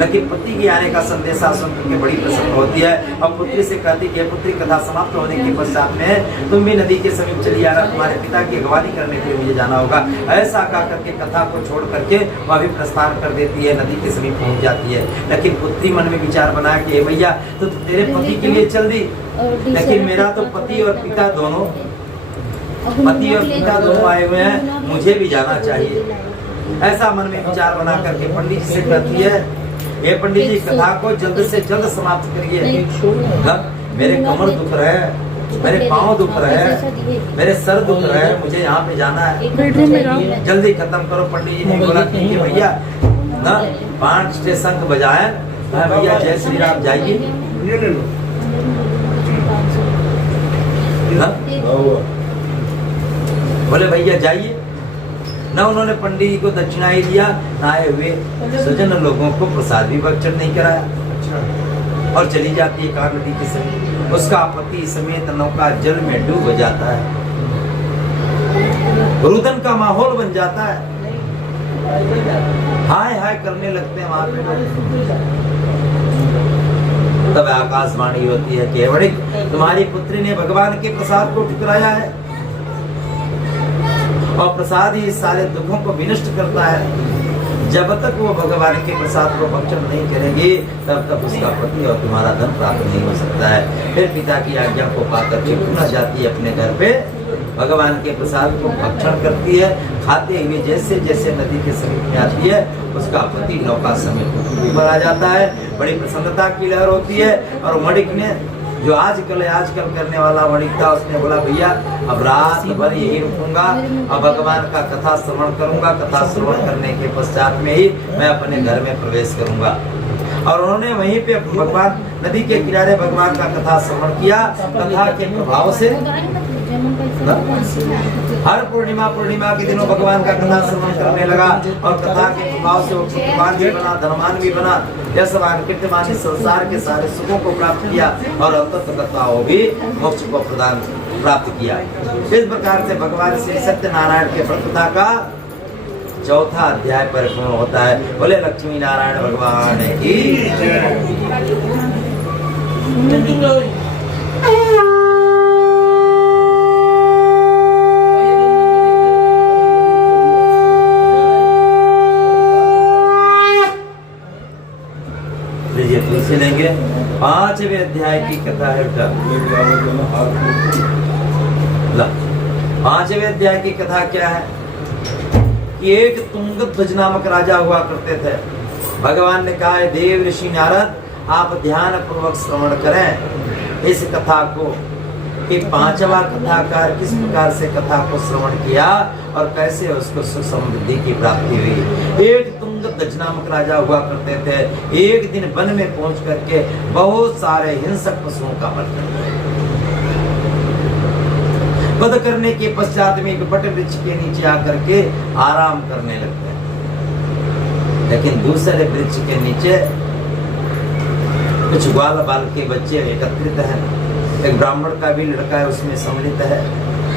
लेकिन पति के आने का संदेशा सुन करके बड़ी प्रसन्न होती है। अब पुत्री से कहती कि पुत्री कथा समाप्त होने के पश्चात में तुम भी नदी के समीप चली आना, तुम्हारे पिता की अगवानी करने के लिए मुझे जाना होगा। ऐसा कह करके कथा को छोड़ करके वह भी प्रस्थान कर देती है, नदी के समीप पहुंच जाती है। लेकिन पुत्री मन में विचार बनाया कि भैया तो तेरे पति के लिए चल दी, लेकिन मेरा तो पति और पिता दोनों आए हुए हैं, मुझे भी जाना चाहिए। ऐसा मन में विचार बना करके पंडित जी से कहती है, ये पंडित जी कथा को जल्द से जल्द समाप्त करिए। मेरे कमर दुख रहे हैं, मेरे पाँव दुख रहे हैं, मेरे सर दुख रहे हैं, मुझे यहाँ पे जाना है, जल्दी खत्म करो। पंडित जी ने बोला ठीक है भैया, ना 5 शंख बजाए भैया, जय श्री राम जाइए। बोले भैया जाइए ना। उन्होंने पंडित जी को दक्षिणा ही दिया, ना आए हुए सज्जन लोगों को प्रसाद भी भक्षण नहीं कराया और चली जाती है कार नदी के समीप। उसका पति समेत नौका जल में डूब जाता है, रुदन का माहौल बन जाता है, हाय हाय करने लगते हैं वहां पे। तब आकाशवाणी होती है कि बड़ी तुम्हारी पुत्री ने भगवान के प्रसाद को ठुकराया है और प्रसाद ही सारे दुखों को विनष्ट करता है। जब तक वो भगवान के प्रसाद को भक्षण नहीं करेगी तब तक उसका पति और तुम्हारा धन प्राप्त नहीं हो सकता है। फिर पिता की आज्ञा को पाकर के पुनः जाती है अपने घर पे, भगवान के प्रसाद को भक्षण करती है। खाते हुए जैसे जैसे नदी के समीप में आती है उसका पति नौका समेत ऊपर आ जाता है। बड़ी प्रसन्नता की लहर होती है। और वणिक ने जो आजकल करने वाला वणिक था, उसने बोला भैया अब रात भर यही रुकूंगा, अब भगवान का कथा श्रवण करूंगा, कथा श्रवण करने के पश्चात में ही मैं अपने घर में प्रवेश करूंगा। और उन्होंने वहीं पे भगवान नदी के किनारे भगवान का कथा श्रवण किया। कथा के प्रभाव से हर पूर्णिमा के दिनों भगवान का कथा श्रवण करने लगा और कथा के प्रभाव से वो पुत्रवान भी बना, धनवान भी बना, यशवान कीर्तिमान, संसार के सारे सुखों को प्राप्त किया और अंततः भी मोक्ष को प्रदान प्राप्त किया। इस प्रकार से भगवान श्री सत्यनारायण के व्रतकथा का 4था अध्याय परिपूर्ण होता है। बोले लक्ष्मी नारायण भगवान की अध्याय की कथा है बेटा। ला, 5वें अध्याय की कथा क्या है कि एक तुंगध्वज नामक राजा हुआ करते थे। भगवान ने कहा है देव ऋषि नारद आप ध्यान पूर्वक श्रवण करें इस कथा को कि 5वां कथाकार किस प्रकार से कथा को श्रवण किया और कैसे उसको सुख समृद्धि की प्राप्ति हुई। एक तुंगध्वज नामक राजा हुआ करते थे। एक दिन वन में पहुंच करके बहुत सारे हिंसक पशुओं का वध किया। वध करने के पश्चात में एक बट वृक्ष के नीचे आकर के आराम करने लगते हैं। लेकिन दूसरे वृक्ष के नीचे कुछ ग्वाल बाल के बच्चे एकत्रित हैं। एक ब्राह्मण का भी लड़का है उसमें सम्मिलित है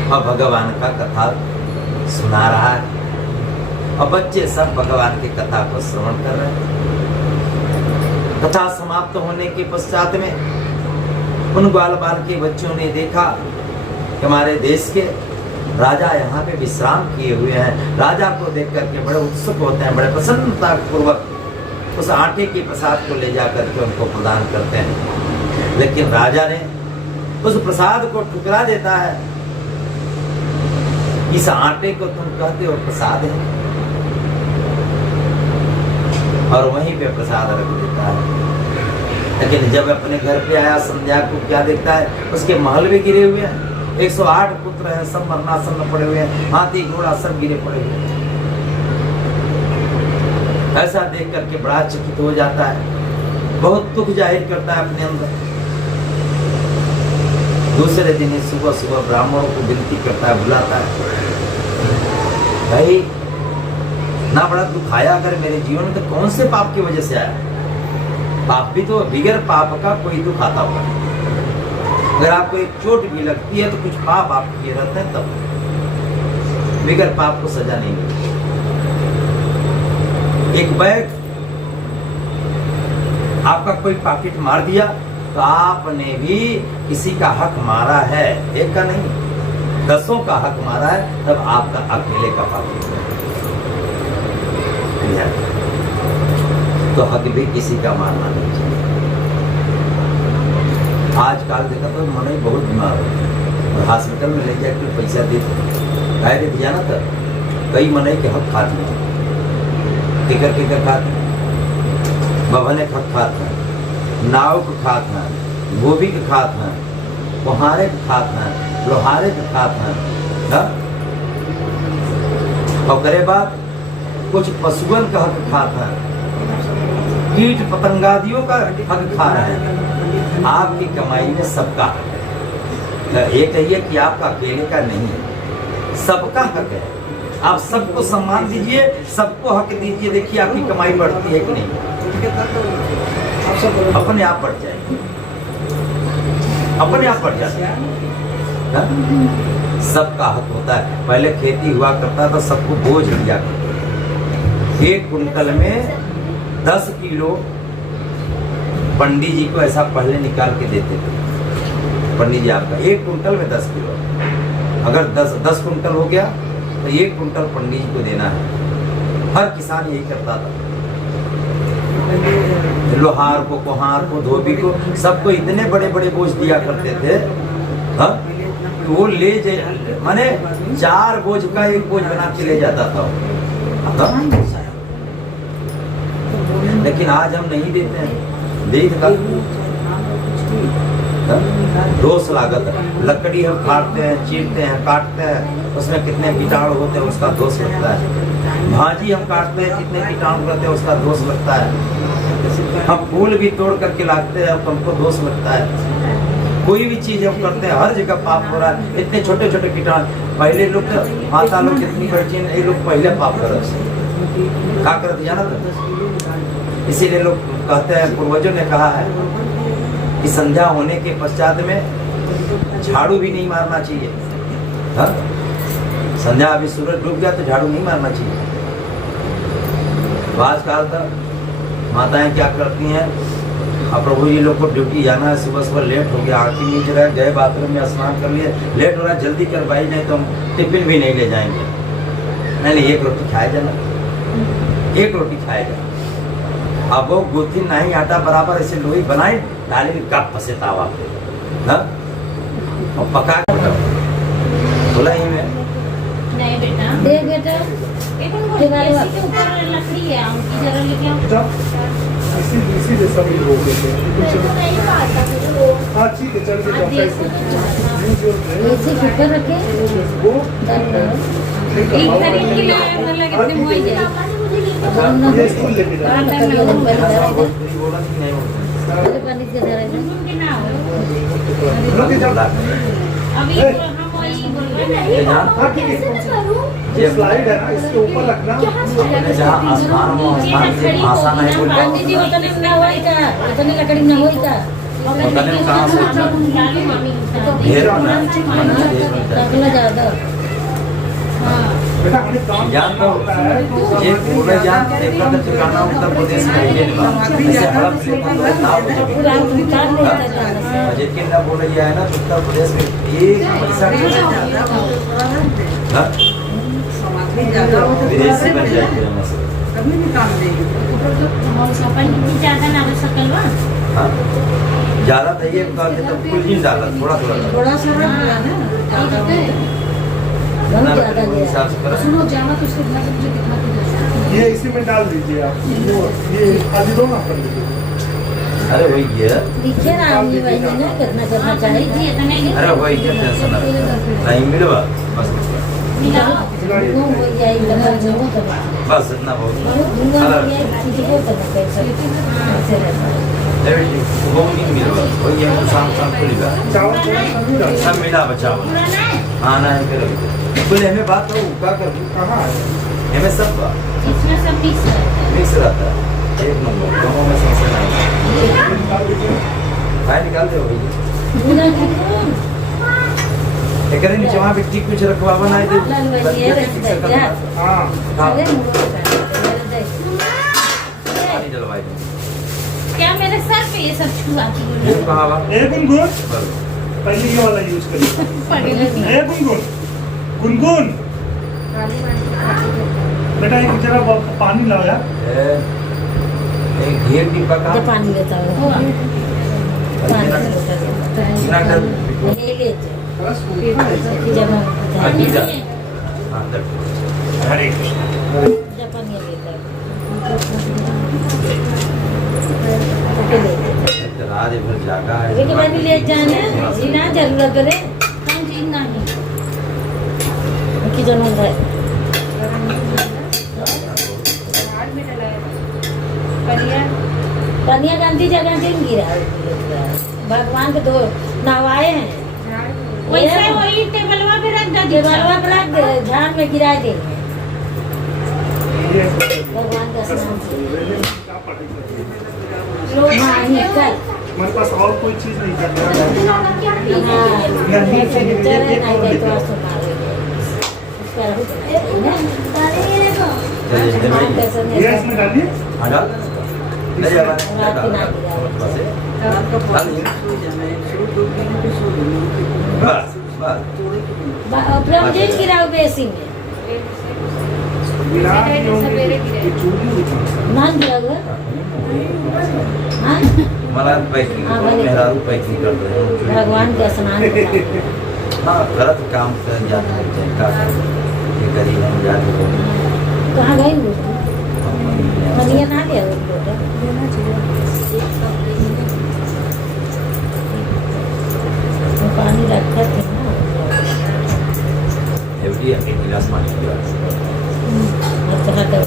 और भगवान का कथा सुना रहा है और बच्चे सब भगवान की कथा को श्रवण कर रहे हैं। कथा समाप्त होने के पश्चात में उन ग्वाल बाल के बच्चों ने देखा कि हमारे देश के राजा यहाँ पे विश्राम किए हुए हैं। राजा को देख करके बड़े उत्सुक होते हैं, बड़े प्रसन्नता पूर्वक उस आटे के प्रसाद को ले जाकर के उनको प्रदान करते हैं। लेकिन राजा ने उस प्रसाद को ठुकरा देता है। इस आटे को तुम कहते हो प्रसाद है, और वहीं पे प्रसाद रख देता है। लेकिन जब अपने घर पे आया संध्या को क्या देखता है उसके महल भी गिरे हुए हैं। 108 पुत्र हैं, सब मरणासन्न पड़े हुए हैं, हाथी घोड़ा सब गिरे पड़े हुए हैं। ऐसा देख करके बड़ा चकित हो जाता है, बहुत दुख जाहिर करता है अपने अंदर। दूसरे दिन सुबह सुबह ब्राह्मणों को विनती करता है, बुलाता है, भाई ना बड़ा दुख आया अगर मेरे जीवन में तो कौन से पाप की वजह से आया। पाप भी तो बिगैर पाप का कोई दुख आता होगा। अगर आपको एक चोट भी लगती है तो कुछ पाप आप किए रहते हैं, तब बिगैर पाप को सजा नहीं मिलती। एक बैग आपका कोई पॉकेट मार दिया तो आपने भी किसी का हक मारा है, एक का नहीं 10 का हक मारा है, तब आपका अकेले का पॉकेट है। तो हक भी किसी का मारना नहीं चाहिए। आजकल देखा तो मन ही बहुत बीमार हो और हॉस्पिटल में ले जाकर पैसा दे दिया ना, तो कई मन के हक खाते हैं। केकर खाते बभने हक खाते हैं, नाव के खात हैं, गोभी के खात हैं, कुहारे के खात हैं, लोहारे के खात हैं। और करे बात कुछ पशुओं का हक खात हैं, कीट पतंगादियों का हक खा रहे हैं। आपकी कमाई में सबका हक है। ये कहिए कि आपका अकेले का नहीं है, सबका हक है। आप सबको सम्मान दीजिए, सबको हक दीजिए। देखिए आपकी कमाई बढ़ती है कि नहीं, अपने आप बढ़ जाएगी, अपने आप बढ़ जाती है। सबका हक होता है। पहले खेती हुआ करता था, सबको बोझ लिया करते। 1 कुंटल में 10 किलो पंडित जी को ऐसा पहले निकाल के देते थे। पंडित जी आपका 1 कुंटल में 10 किलो, अगर 10 कुंटल हो गया तो 1 कुंटल पंडित जी को देना है। हर किसान यही करता था। लोहार को, कुहार को, धोबी को, सबको इतने बड़े बड़े बोझ दिया करते थे। हाँ? वो ले जाए माने 4 बोझ का 1 बोझ बना के ले जाता था। हाँ? लेकिन आज हम नहीं देते हैं। देख का दोष लागत है। लकड़ी हम काटते हैं, चीरते हैं, काटते हैं, उसमें कितने कीटाणु होते हैं उसका दोष लगता है। भाजी हम काटते हैं, कितने कीटाणु रहते हैं उसका दोष लगता है। हम फूल भी तोड़ करके लाते हैं तो हमको दोष लगता है। कोई भी चीज हम करते हैं हर जगह पाप हो रहा है। इतने छोटे छोटे कीटाणु, पहले लोग माता लोग कितनी बड़ी, ये लोग पहले पाप कर क्या करते जाना था। इसीलिए लोग कहते हैं, पूर्वजों ने कहा है कि संध्या होने के पश्चात में झाड़ू भी नहीं मारना चाहिए। हाँ? संध्या अभी सूरज डूब गया तो झाड़ू नहीं मारना चाहिए। आजकल तक माताएं क्या करती हैं, अब प्रभु जी लोग को ड्यूटी जाना है, सुबह सुबह लेट हो गया, आँखें नीच रहे, गए बाथरूम में स्नान कर लिए, लेट हो रहा है, जल्दी कर भाई, नहीं तो हम टिफिन भी नहीं ले जाएंगे। नहीं 1 रोटी खाएगा ना, 1 रोटी खाएगा। अब वो गुथी नहीं आटा बराबर ऐसे लोही बनाए डाले कप से तावा पे हाँ और पका के बोला ही मैं नहीं बेटा देख बेटा इसी के ऊपर लकड़ी है आम की जरा लेके आओ इसी जैसा भी हो गए नहीं पाता वो हाँ ठीक है चल के इसी के ऊपर रखे वो एक तारीख के लिए मतलब कितने हुए जाए ये स्कूल लेके जा बोला कि नहीं पानी के दे रहे उनके ना हो रुक जाओ अभी हम वही बोल रहे हैं हाँ ठीक है ये स्लाइड है ना इसके ऊपर रखना अपने जहाँ आसमान हो आसमान से आसान है बोल पंडित जी उतने में ना होई का उतने लकड़ी में होई का उतने में कहाँ से डाली मम्मी ढेर बना मन में ढेर बनता है तकला ज्यादा बेटा हमें काम जान तो ये पूरे जान देखा तो ठिकाना उत्तर प्रदेश में ही नहीं बना ऐसे हड़प से मतलब ना हो पूरा उतार लेता है लेकिन ना बोले ये है ना उत्तर प्रदेश में एक पैसा हाँ समाधि ज्यादा हो तो विदेशी बन जाएगी हम से कभी भी काम देगी ज्यादा ना हो सकलवा हाँ ज्यादा तो ये कहते तो कुछ नहीं डाला थोड़ा थोड़ा डाला। थोड़ा सा रख दिया ना ज्यादा जितना बहुत ज्यादा रखे वो दिया हिसाब से करें सुनो जामा तो उसके बाद मुझे दिखा के ये इसी में डाल दीजिए आप ये आदि दो ना कर लीजिए अरे वही है लिखे ना आदमी भाई ने ना करना करना चाहिए अरे वही क्या टेंशन नहीं मिलवा बस वो हो जाए लगा जो तो बस इतना बहुत वो हो गया किसी को तो कैसे ऐसे रहता है वो नहीं मिलवा वही है शाम शाम खुलेगा चावल चावल डाल सब मिला बचाओ हाँ ना है फिर बोले हमें बात हो क्या कर कहाँ है हमें सब इसमें सब मिक्स रहता है मिक्स रहता है एक नंबर दोनों में समस्या नहीं निकाल दीजिए भाई निकाल दे वही पूरा कितना एक नीचे वहाँ पे टिक कुछ रखवा बनाए थे लाल भाई ये रहता है क्या हाँ हाँ अरे मुझे पानी डलवाई दो क्या मेरे सर पे ये सब छुआती ये है कहाँ बा ए गुनगुन बस। पहले ये वाला यूज करिए पड़ी लगी ए गुनगुन गुनगुन बेटा एक जरा पानी लाओ यार एक ढेर डिब्बा का तो पानी लेता हूँ पानी कितना डल ले ले बस ऊपर है। जमा आगे जा हाँ डल हरे कृष्ण जापानी लेता है रात भर जागा है एक बार ले जाने ना जरूरत करे कौन चीज नहीं की जरूरत है पनिया गांधी जगह से गिरा भगवान को दो नहवाए हैं वैसे वही टेबलवा पे रख दे टेबलवा पर रख दे झाड़ में गिरा देंगे ये भगवान का स्नान क्या पढ़ेगा लोग हाँ ये कर हमारे पास और कोई चीज नहीं करना हाँ फर्नीचर है नहीं गई तो सुना उसका भगवान का ये स्नान इसमें डालिए हाँ डाल ले जा रात की ना गिरा रात का पानी सो जाना है सो 2 घंटे सो लेना बस बस ब्रह्मजीत गिराओ बेसी में विराट ये चूड़ी दिखा मान गिरा हुआ हाँ मला पैकिंग हाँ, भले। मेहरारू पैकिंग कर रहे हैं भगवान का स्नान करना। हाँ गलत काम कर जाते हैं क्या करें ये गरीब हम जाते हैं कहाँ गई वो मनिया ना गया वो लोटा वो पानी रखा थे ना एवढी आहे गिलास पाणी गिलास अच्छा तो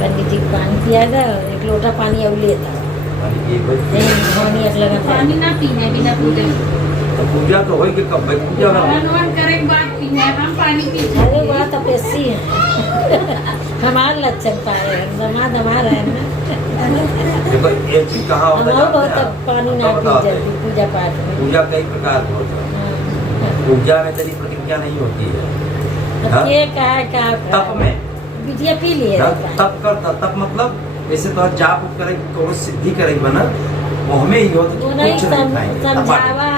पंडित जी को पानी पियागा एक लोटा पानी अब लेता आणि एक बार नहीं पानी एक लगा पानी ना पीने बिना पूजे तो पूजा तो होई के कब भाई पूजा ना भगवान करे बात पीने हम पानी पी अरे बात तपस्वी है हमारे लक्षण पाए हैं दमा दमा रहे हैं ना देखो एक चीज कहाँ होता हमारे बहुत है तक पानी ना पी जाती पूजा पाठ में पूजा कई प्रकार की होता है हाँ। पूजा में तेरी प्रतिज्ञा नहीं होती है हाँ? अब ये कहा तप में बिटिया पी लिए हाँ? तप करता तप मतलब जैसे तो जाप उप करे को सिद्धि करे बना वो हमें ही होता वो है नहीं कुछ नहीं खाएंगे समझावा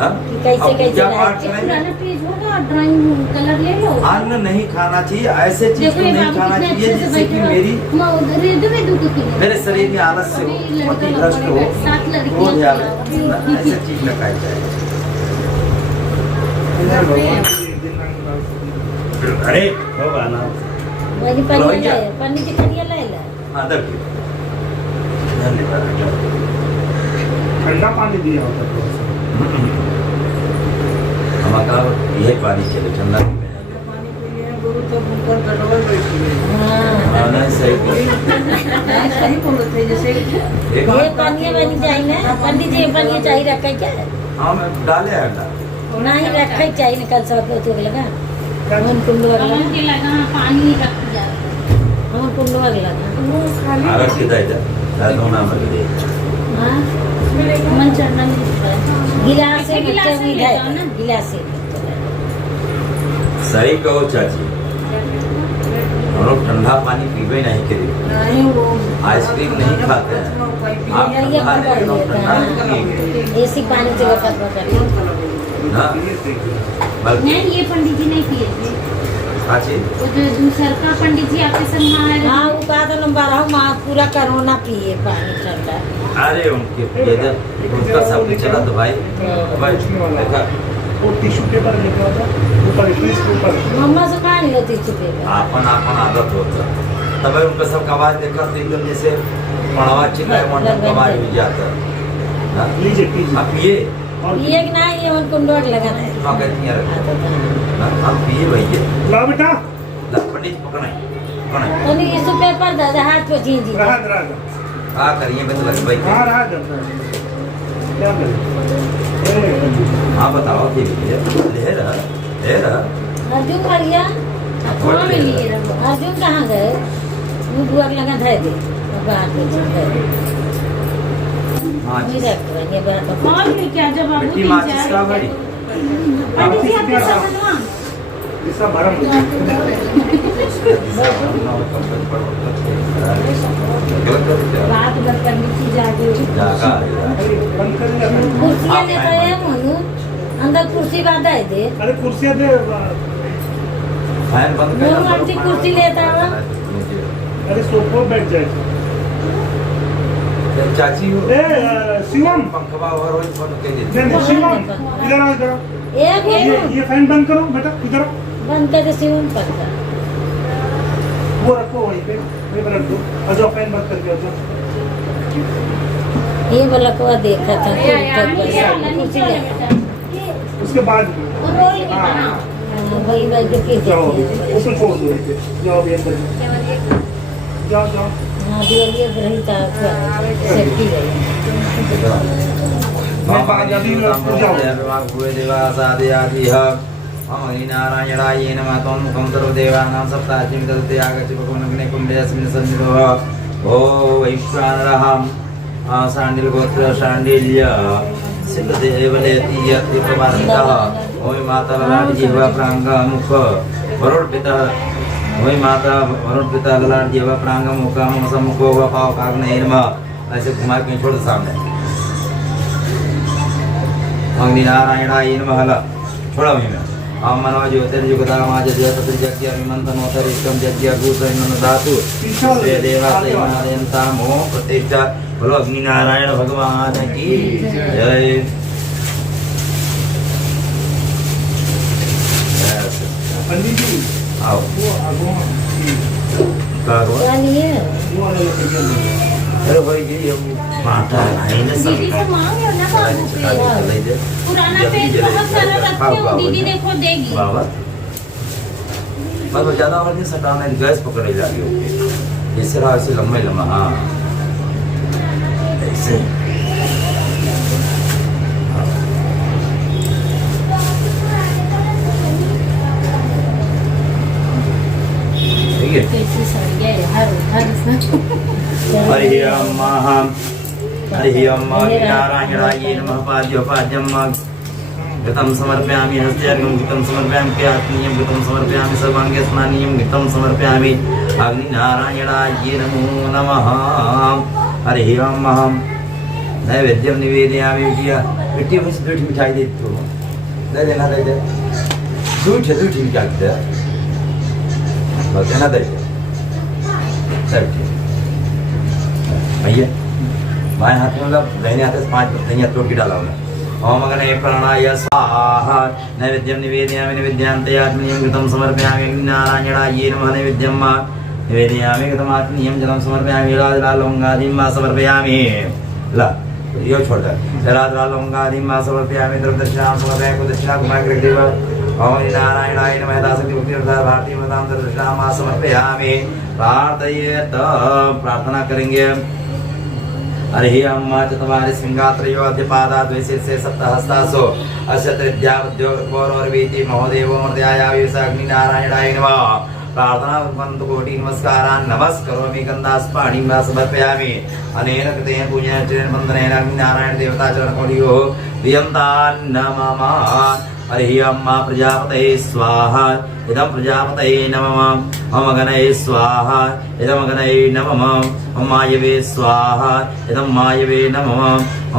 हाँ? कि कैसे अब कैसे पूजा पाठ रहते हैं। करेंगे पुराना पेज होगा ड्राइंग कलर ले लो। अन्न नहीं खाना चाहिए, ऐसे चीज देखो को ये नहीं बाबू खाना कितने चाहिए अच्छे से जिससे कि बैठे मेरी मेरे मेरे शरीर में आलस्य हो, मति भ्रष्ट हो, क्रोध आवे, ऐसे चीज न खाई जाए। अरे होगा ना वही पनिया लाए, पन्नी की कनिया लाए ला। आदर की धन्यवाद। ठंडा पानी दिया होता थोड़ा सा। हमारा ये पानी चले ठंडा नहीं पीना। पानी पी लिए गुरु तो ऊपर गड़बड़ बैठी है। हाँ नहीं सही बोल। नहीं, सही बोल रहे थे जैसे ये पनिया बनी चाहिए ना, पंडित जी पनिया चाहिए रखे क्या है? हाँ मैं डाले अंडा। नहीं रखे चाहिए ना, कल सब तो लगा हम कुंडू कमल लगा, के लगा पानी रख दिया। हम कुंडू लगा। अगर किधर इधर दाल होना मत हाँ मन चढ़ना नहीं। गिलास से गिलास बच्चे से में ले जाओ ना। गिलास से। सही कहो चाची, हम लोग ठंडा पानी पीबे नहीं करें, नहीं वो आइसक्रीम नहीं खाते हैं। आप ये ठंडा पकड़ लेकिन हम लेता ठंडा है। नहीं पिएंगे। एसी पानी से वक्त पकड़ हाँ बल्कि नहीं ये पंडित जी नहीं पिए थे। चाची वो जो दूसरा का पंडित जी आपके संग में आए हाँ थे। वो कहा था नंबर आओ माँ पूरा कोरोना पिए पानी ठंडा। अरे उनके ये उनका सब कुछ चला तो भाई भाई देखा वो टिश्यू पेपर लेके आता ऊपर फ्रिज के ऊपर। मम्मा से कहा नहीं होती चुपे आपन आपन आदत होता तब उनका सब आवाज देखा तो एकदम जैसे पड़वा चिल्लाए मंडल का आवाज भी जाता। हाँ? लीजिए पीजिए। आप पिए और ये कि नहीं ये उनको डोर लगाना है। हाँ कहती हैं रखो। आदत है। हाँ, आप पिए भैया लाओ बेटा। पंडित पकड़ाई तो नहीं इस पेपर दादा हाथ पे जी रहा रहा हाँ करिए मैं तो लग भाई हाँ रहा जब क्या करें। हाँ बताओ कि ले रहा अर्जुन भैया कहाँ में लिए रहो? अर्जुन कहाँ गए? वो बुआ के लगा धर दे बाहर पे धर हाँ नहीं रख रहे बात। और ले क्या जब बाबू मिट्टी तीन माचिस चार का बड़ी पंडित जी आपके साथ ना ये सब भरम हो गया। रात भर पंडित जी जागे अरे बंद कर दिया था। कुर्सियाँ लेता है मनु अंदर कुर्सी बांधा है दे अरे कुर्सियाँ दे। फैन बंद वो आंटी कुर्सी लेता है अरे सोफा पर बैठ जाए। चाची ए शिवम पंखा और वही फोटो के नहीं दे नहीं शिवम इधर आओ इधर आओ। एक ये फैन बंद करो बेटा इधर आओ। बंद कर सिम पक्का वो रखो वहीं पे रख दो। आ जाओ फैन बंद करके आ जाओ। ये वाला को देखा था नीचे कुर्सी ले उसके बाद और रोल के हाँ। बनाओ। वही बात जो की जाओ देती उसमें छोड़ दो जाओ अभी अंदर जाओ जाओ। हाँ दिवाली रही था सेफ्टी रही नारायणाय नमः त्वं मुखं सर्वदेवानां सप्ताचिं तदते आगच्छ भगवन्नग्ने कुण्डे अस्मिन् सन्निधो ओ वैश्वानरः शाण्डिल्यगोत्र शाण्डिल्य सिद्धदेवलेति यत्प्रमाणितः ओय माता ललाट जिह्वा प्राङ्ग मुख वरुण पितः ओय माता वरुण पिता ललाट जिह्वा प्राङ्ग मुख सम्मुखो व पाव काग्नये नमः। ऐसे घुमा के छोड़ दो सामने अग्नि नारायणाय नमः छोड़ा वहीं में हम मनो ज्योतिर्युगदा माज जगति अभिमंथनोत्तर एकम यज्ञ गुरुसैन धातु ते देवासै महायंता मो प्रतिष्ठा बोलो अग्नि नारायण भगवान की जय। पंडित जी आओ वो आगो कागवा जानिए वो वाला लेके गया। अरे भाई ये माता है ना सब दीदी से मांग लो ना बाबू पे पुराना पेज बहुत सारा रखे हो दीदी देखो देगी बाबा बस ज्यादा आवाज नहीं सटाना गैस पकड़े जा रही होगी इस तरह ऐसे लम्बे लम्बा हाँ ऐसे ठीक है कैसी सही है हर हरि ओम नारायणाय नमः पाद्यम घृतं समर्पयामि हस्त्यार्घ्यं घृतं समर्पयामि प्यात्नीयं घृतं समर्पयामि सर्वाङ्गे स्नानीयं घृतं समर्पयामि अग्नि नारायणाय नमो नमः। हरि ओम नैवेद्यं निवेदयामि बिटिया बिटिया मुझे दूध मिठाई दे तो दे देना दे दे दुईठी क्या किया ना दे सब ठीक भैया बाएं हाथ में मतलब दाहिने हाथ से 5 दही तोड़ के डाला हमने ओम अग्ने प्राणाय स्वाहा नैवेद्यं निवेदयामि निवेद्यान्ते आत्मनीयं घृतं समर्पयामि नारायणाय नमः नैवेद्यं निवेदयामि घृतमात्मनीयं जलं समर्पयामि लालौंगादीं मा समर्पयामि ला यो छोड़ दे लालौंगादीं मा समर्पयामि द्रव्यदक्षिणां समर्पयामि कुदक्षिणा कुमार कृदेव ओम नारायणाय नमः दासक्ति मुक्ति प्रसाद भारती मतां दक्षिणां मा समर्पयामि प्रार्थयेत प्रार्थना करेंगे हरि अम्मा चतुर्वारि सिंहात्रयो अद्यपादा द्वैशीर्षे सप्तहस्तासो अस्य तृतीयावद्योगौरवीति महोदेवो मर्दयायावि अग्नि नारायणाय नमः प्रार्थना वंदु कोटि नमस्कारान् नमस्करोमि गन्धास्पाणिं वा समर्पयामि अनेन कृतेन पूजनेन च वन्दनेन अग्नि नारायण देवता चरणकोटियो दियन्तान् नमः हरि अम्मा प्रजापतये स्वाहा इदं प्रजापतये नमः ओम गणये स्वाहा इदं गणये नमः ओम मायवे स्वाहा इदं मायवे नमः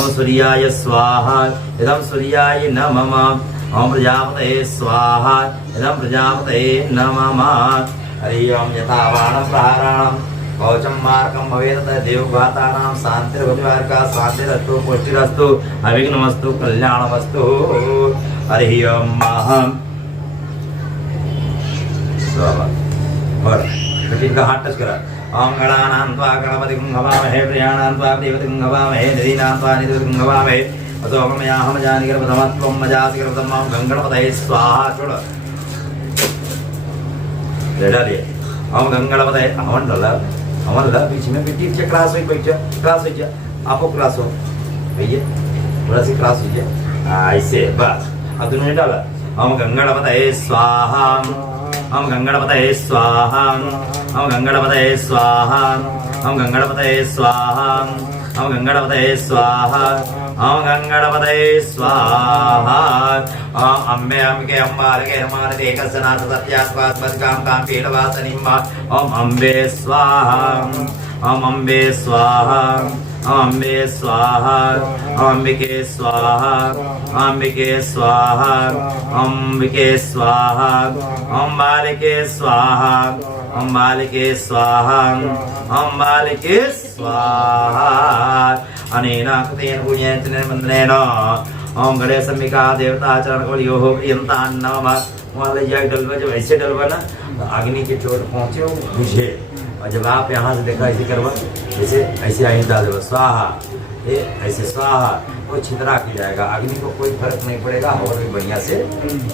ओम सूर्याय स्वाहा इदं सूर्याय नमः ओम प्रजापतये स्वाहा इदं प्रजापतये नमः हरि ओम यथा बाणं प्रहाराणं कवचं मार्गं भवेत् तथा देवघातानां शान्तिर्भवति शान्तिरस्तु पुष्टिरस्तु अविघ्नमस्तु कल्याणमस्तु हरि ओम और का हाथ टच करा ओम गणानां त्वा गणपतिं हवामहे प्रियाणां त्वा देवतिं हवामहे नदीनां त्वा निधिं हवामहे अतो मयाहम जानि गर्भधमत्वं मजासि गर्भधमं गंगणपतये स्वाहा छोड़ रेडा दे ओम गंगणपतये अमन ला बीच में मिट्टी से क्लास हुई आपको क्लास हो भैया थोड़ा सी क्लास हुई ऐसे बस अब दोनों डाला ओम गंगणपतये स्वाहा ओम गंगणपतये स्वाहा ओम गंगणपतये स्वाहा ओम गंगणपतये स्वाहा ओम गंगणपतये स्वाहा ओम गंगणपतये स्वाहा ओम अम्बे अम्बिके अम्बालिके हमारे एकसनाथ सत्यास्वास्पदकां कां पीडवासनिं ओम अम्बे स्वाहा ओम अम्बे स्वाहा ओम अम्बे स्वाहा ओम अम्बिके स्वाहा अम्बिके स्वाहा अम्बिके स्वाहा ओम बालिके स्वाहा ओम बालिके स्वाहा ओम बालिके स्वाहा अनेन कृतेन पूजनेन वन्दनेन ओम गणेश अंबिका देवता चरणकोटियो प्रियन्तान् नमः वाले जय डलवा जब ऐसे डलवा ना अग्नि के चोट पहुंचे हो बुझे और जब आप यहाँ से देखा ऐसे करवा जैसे ऐसे आई डाल दो स्वाहा ये ऐसे स्वाहा वो छितरा की जाएगा अग्नि को कोई फर्क नहीं पड़ेगा और भी बढ़िया से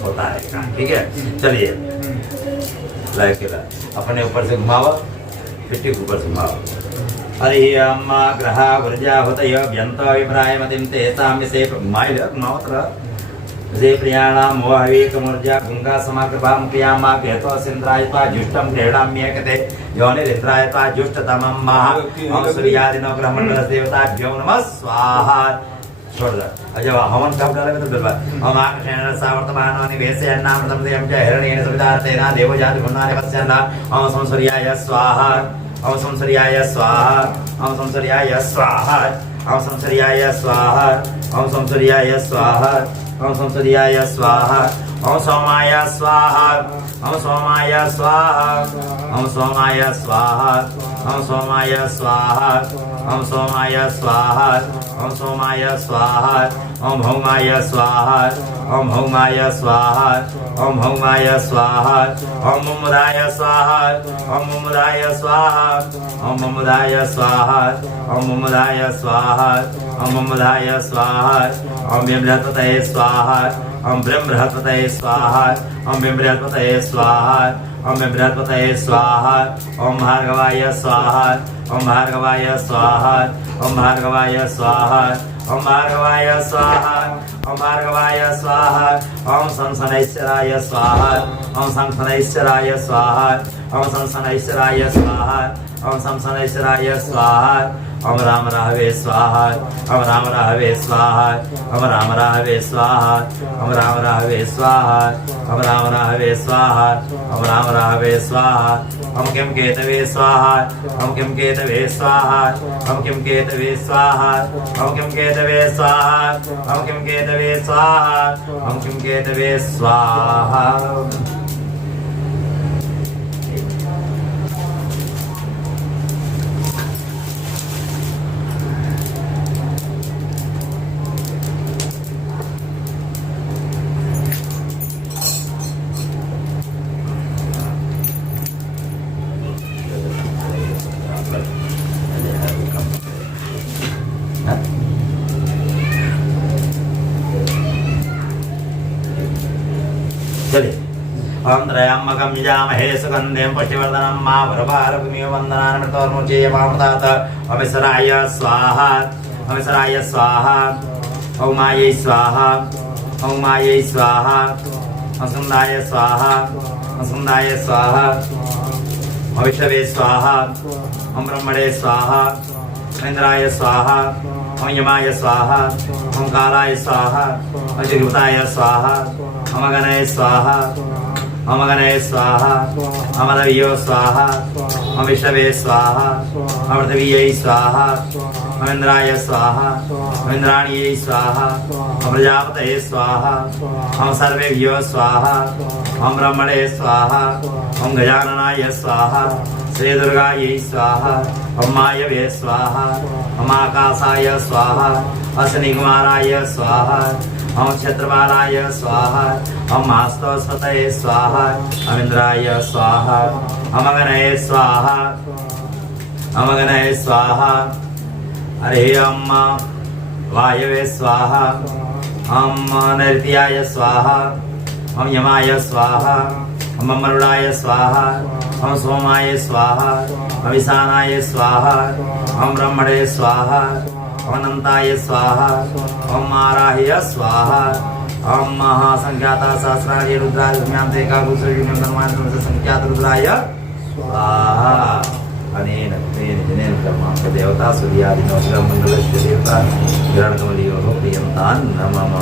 होता रहेगा ठीक है चलिए लाइक के अपने ऊपर से घुमावा पिट्टी के ऊपर से घुमावा हरि अम्मा ग्रहा वर्जा होतय व्यंत विप्रायमतिं तेषां से घुमाई घुमावत जे प्रियाणां मोहविकमूर्जा गंगा समाकृपां प्रियामा केतो सिंद्राय त्वा जुष्टं क्रीडाम्येकते योनिरिन्द्राय त्वा जुष्टतमं महा ओम सूर्यादिनो ब्रह्मण्डल देवताभ्यो नमः स्वाहा छोड़ दो और जब हवन कब डाले तो बिल्वा ओम आकृष्ण सावर्तमानो निवेशयन्नामृतं देवं च हिरण्येन सुविदार्तेन देवजाति गुणानि पश्यन्ना ओम संसूर्याय स्वाहा ओम संसूर्याय स्वाहा ओम संसूर्याय स्वाहा ओम संसूर्याय स्वाहा ओम संसूर्याय स्वाहा ओम संसूर्याय स्वाहा ओम सोमाय स्वाहा ओम सोमाय स्वाहा ओम सोमाय स्वाहा ओम सोमाय स्वाहा ओम सोमाय स्वाहा ओम सोमाय स्वाहा ओम भौमाय स्वाहा ओम भौमाय स्वाहा ओम भौमाय स्वाहा ओम मुमुदाय स्वाहा ओम मुमुदाय स्वाहा ओम मुमुदाय स्वाहा ओम मुमुदाय स्वाहा ओम मुमुदाय स्वाहा ओम ब्रह्मपतये स्वाहा ओम ब्रह्मपतये स्वाहा ओम ब्रह्मपतये स्वाहा ओम ब्रह्मपतये स्वाहा ओम भार्गवाय स्वाहा ओम भार्गवाय स्वाहा ओम भार्गवाय स्वाहा ओम भार्गवाय स्वाहा ओम भार्गवाय स्वाहा ओम संसनैश्वराय स्वाहा ओम संसनैश्वराय स्वाहा ओम संसनैश्वराय स्वाहा ओम संसनैश्वराय स्वाहा ओम राम राहवे स्वाहा ओम राम राहवे स्वाहा ओम राम राहवे स्वाहा ओम राम राहवे स्वाहा ओम राम राहवे स्वाहा ओम राम राहवे स्वाहा ओम किम केतवे स्वाहा ओम किम केतवे स्वाहा ओम किम केतवे स्वाहा ओम किम केतवे स्वाहा ओम किम केतवे स्वाहा ओम किम केतवे स्वाहा। चलिए ओम त्रयम्बकं यजामहे सुगन्धिं पुष्टिवर्धनं मा वरवारभूमिं वन्दनान् मृतोर्मुचेयमामृतात् अविसराय स्वाहा अविसराय स्वाहा ओम मायै स्वाहा ओम मायै स्वाहा अस्कन्दाय स्वाहा अस्कन्दाय स्वाहा अविषवे स्वाहा ओम ब्रह्मणे स्वाहा इंद्राय स्वाहा ओम यमाय स्वाहा ओम कालाय स्वाहा ओम जगृताय स्वाहा ओम गणय स्वाहा ओम गणय स्वाहा ओम रवियो स्वाहा ओम विष्णवे स्वाहा ओम पृथिव्यै स्वाहा ओम इंद्राय स्वाहा ओम इंद्राणीयै स्वाहा ओम प्रजापतये स्वाहा ओम सर्वेभ्यो स्वाहा ओम ब्रह्मणे स्वाहा ओम गजाननाय स्वाहा श्री दुर्गायै स्वाहा ओम मायवे स्वाहा ओम आकाशाय स्वाहा अश्विनीकुमाराय स्वाहा ओम क्षेत्रपालाय स्वाहा ओम मास्तवस्पतये स्वाहा ओम इंद्राय स्वाहा ओम गणये स्वाहा ओम गणये स्वाहा हरे ओम वायवे स्वाहा ओम नैऋत्याय स्वाहा ओम यमाय स्वाहा ओम मरुडाय स्वाहा ओम सोमाय स्वाहा ओम ईशानाय स्वाहा ओम ब्रह्मणे स्वाहा ओम अनंताय स्वाहा ओम माराह्य स्वाहा ओम महासंख्याता सहस्राय रुद्राय धर्म्यांते काकुसुर्युनिर्माण संख्यात रुद्राय स्वाहा। अनेन तेन जनेन कर्मा देवता सूर्यादि नवग्रह मंडलस्य देवता ग्रहणकमलियो प्रियंतान् नमः।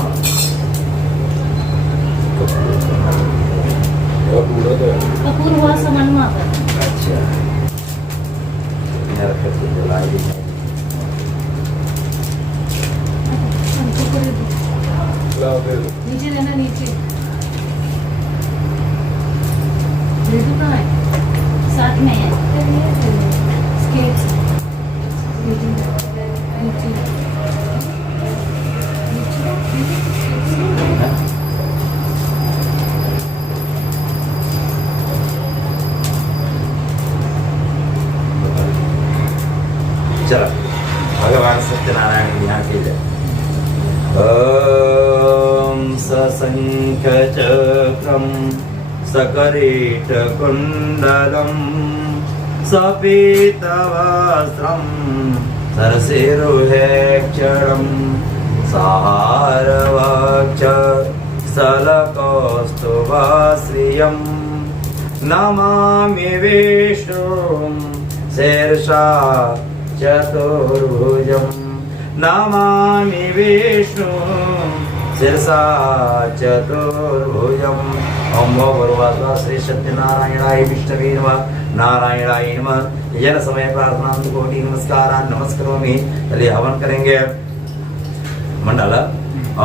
कपूर हुआ समान हुआ पर अच्छा मेरा करके जलाई दी नीचे रहना नीचे रेडू कहाँ है साथ में है स्केट्स नीचे चलो भगवान सत्यनारायण यहाँ के जय। ओम सशंखचक्रं सकरीटकुण्डलं सपीतवस्त्रं सरसिरुहेक्षणं सारवक्ष सलकौस्तुभश्रियं नमामि विष्णुं शीर्षा चतुर्भुजं नमामि विष्णुं शीर्षा चतुर्भुजं। ओम भगवत्वा श्री सत्यनारायणाय विष्णवे नमः नारायणाय नमः। यजन समय प्रार्थना कोटि नमस्कारान् नमस्करोमि। चलिए हवन करेंगे मंडल।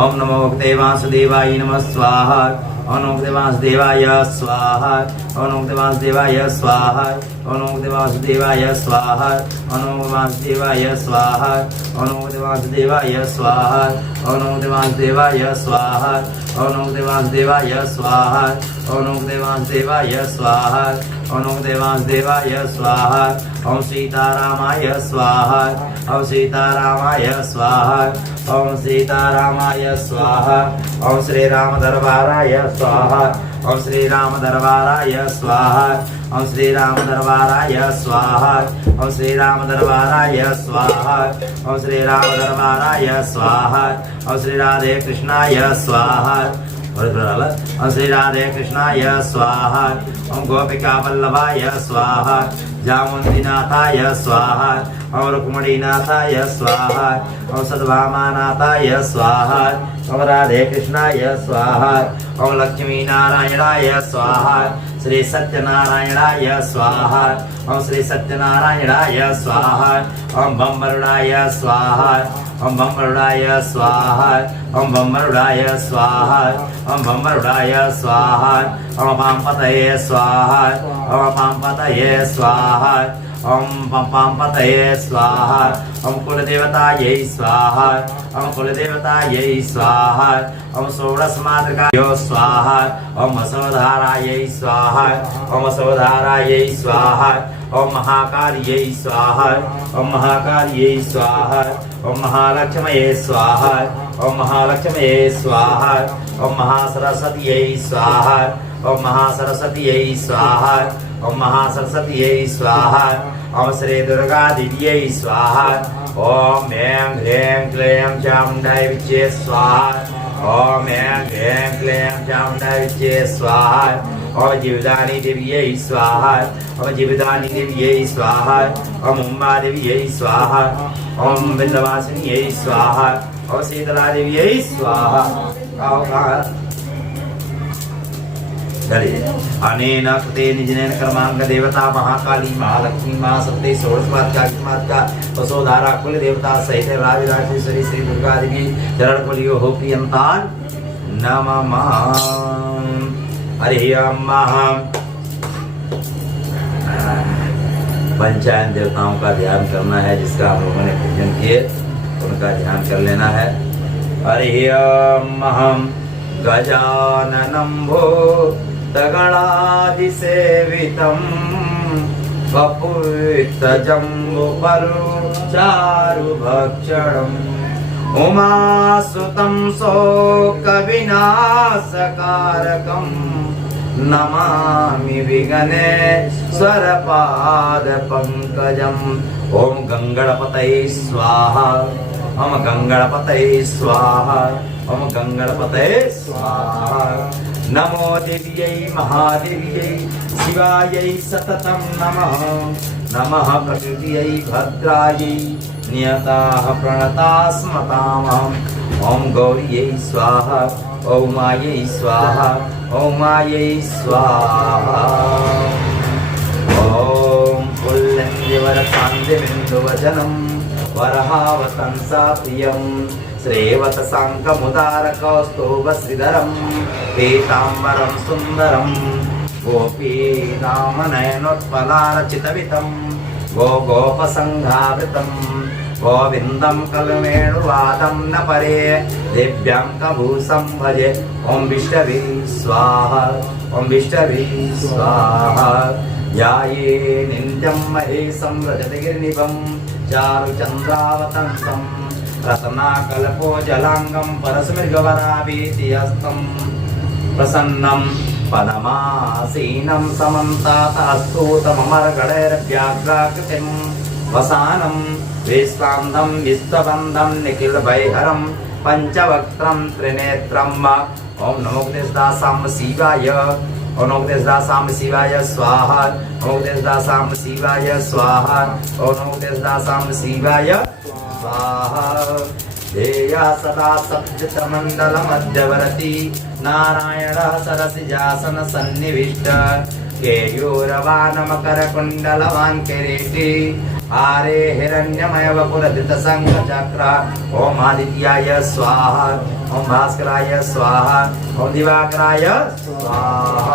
ओम नमो भगवते वासुदेवाय नमः स्वाहा ओम नमो भगवते वासुदेवाय स्वाहा ओम नमो भगवते वासुदेवाय स्वाहा ओम नमो भगवते वासुदेवाय स्वाहा ओम नमो वासुदेवाय स्वाहा ओम नमो वासुदेवाय स्वाहा ओम नमो वासुदेवाय स्वाहा ओम नमो वासुदेवाय स्वाहा ओम नमो वासुदेवाय स्वाहा ओम नमो वासुदेवाय स्वाहा ओम सीतारामाय स्वाहा ओम सीतारामाय स्वाहा ओम सीतारामाय स्वाहा ओम श्री राम दरबाराय स्वाहा ओम श्री राम दरबाराय स्वाहा ओम श्री राम दरबाराय स्वाहा ओम श्री राम दरबाराय स्वाहा ओम श्री राम दरबाराय स्वाहा ओम श्री राधे कृष्णाय स्वाहा ओम श्री राधे कृष्णाय स्वाहा, ओम गोपिका वल्लभाय स्वाहा, जामुंदीनाथाय स्वाहा, ओम रुक्मणीनाथाय स्वाहा, ओम सद्भामानाथाय स्वाहा, ओम राधे कृष्णाय स्वाहा, ओम लक्ष्मी नारायणाय स्वाहा, श्री सत्यनारायणाय स्वाहा, ओम श्री सत्यनारायणाय स्वाहा, ओम बम्बरुणाय स्वाहा, ओम बम्बरुणाय स्वाहा, ओम बम्बरुणाय स्वाहा, ओम बम्बरुणाय स्वाहा, ओम पांपतये स्वाहा, ओम पांपतये स्वाहा, ओम पांपतये स्वाहा, ओम कुलदेवतायै स्वाहा, ओम कुलदेवतायै स्वाहा, ओम षोडश मातृकायो स्वाहा, ओम वसुधारायै स्वाहा, ओम वसुधारायै स्वाहा, ओम महाकार्यै स्वाहा, ओम महाकार्यै स्वाहा, ओम महालक्ष्मये स्वाहा, ओम महालक्ष्मये स्वाहा, ओम महासरस्वत्यै स्वाहा, ओम महासरस्वत्यै स्वाहा, ओम महासरस्वत्यै स्वाहा, ओम श्री दुर्गा देव्यै स्वाहा, ओम ऐं ह्रीं क्लीं चामुण्डायै विद्ये स्वाहा, ओम ऐं ह्रीं क्लीं चामुण्डायै विद्ये स्वाहा, ओम जीवदानी देव्यै स्वाहा, ओम जीवदानी देव्यै स्वाहा, ओम उमा देव्यै स्वाहा, ओम विंध्यवासिन्यै स्वाहा, ओम शीतला देव्यै स्वाहा। अनेन कृते निजनेन कर्मांग देवता महाकाली महालक्ष्मी महासत्य षोडशमात्का वसुधारा कुल देवता सहित राजराजेश्वरी श्री दुर्गा देवी चरण कुलियो हो प्रियंतान नमः। हरि ओम। पंचायत देवताओं का ध्यान करना है, जिसका हम लोगों ने पूजन किए उनका ध्यान कर लेना है। हरि ओम। गजाननं भूतगणादिसेवितं वपुर्तजम्बुफलचारुभक्षणम् उमासुतं शोकविनाशकारकं नमामि विघ्नेश्वरपादपङ्कजम्। ओम गंगणपतये स्वाहा, ओम गंगणपतये स्वाहा, ओम गंगणपतये स्वाहा। नमो देव्यै महादेव्यै शिवायै सततं नमः। नमः प्रकृत्यै भद्रायै नियताः प्रणताः स्मतामहम्। ओम गौर्यै स्वाहा, ओम मायै स्वाहा, ओम मायै स्वाहा। ओम पुल्लिङ्गिवरकान्तिबिन्दुवचनं वरहावतंसा प्रियं श्रेवतसाङ्कमुदारकौस्तुभश्रीधरं पीताम्बरं सुन्दरं गोपीनामनयनोत्पलारचितवितं गोगोपसङ्घावृतं गोविन्दं कलमेणुवादं न परे दिव्यां कभूषं भजे। ओम विष्णवे स्वाहा, ओम विष्णवे स्वाहा। ध्याये नित्यं महेशं रजतगिरिनिभं चारुचन्द्रावतंसं रत्नाकल्पोजलाङ्गं परस्मृगवराभीतिहस्तं प्रसन्नं पदमासीनं समन्तातस्तूतममरगणैर्व्याघ्राकृतिं वसानं विश्वान्धं विश्वबन्धं निखिलभयहरं पञ्चवक्त्रं त्रिनेत्रं। ओम नमो गणेशदासां शिवाय, ओम नमो गणेशदासां शिवाय स्वाहा, ओम गणेशदासां शिवाय स्वाहा, ओम नमो गणेशदासां शिवाय स्वाहा। ध्येया सदा सप्तमण्डल मध्यवर्ती नारायण सरसिजासन सन्निविष्ट केयूरवानमकरकुण्डलवान् किरीटी आरे हिरण्यमय वपुरधृतशङ्खचक्र। ओम आदित्याय स्वाहा, ओम भास्कराय स्वाहा, ओम दिवाकराय स्वाहा,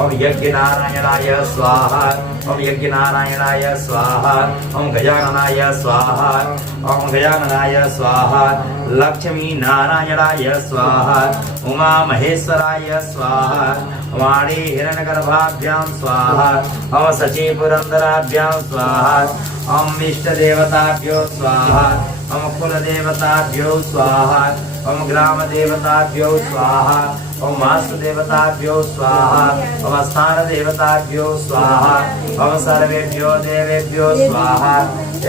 ओम यज्ञनारायणाय स्वाहा, ओम यज्ञनारायणाय स्वाहा, ओम गजाननाय स्वाहा, ओम गजाननाय स्वाहा, लक्ष्मी नारायणाय स्वाहा, उमा महेश्वराय स्वाहा, वाणी हिरण्यगर्भाभ्यां स्वाहा, ओम सची पुरंदराभ्यां स्वाहा, ओम इष्ट देवताभ्यो स्वाहा, ओम कुल देवताभ्यो स्वाहा, ओम ग्राम देवताभ्यो स्वाहा, ओम वास्तु देवताभ्यो स्वाहा, ओम स्थान देवताभ्यो स्वाहा, ओम सर्वेभ्यो देवेभ्यो स्वाहा।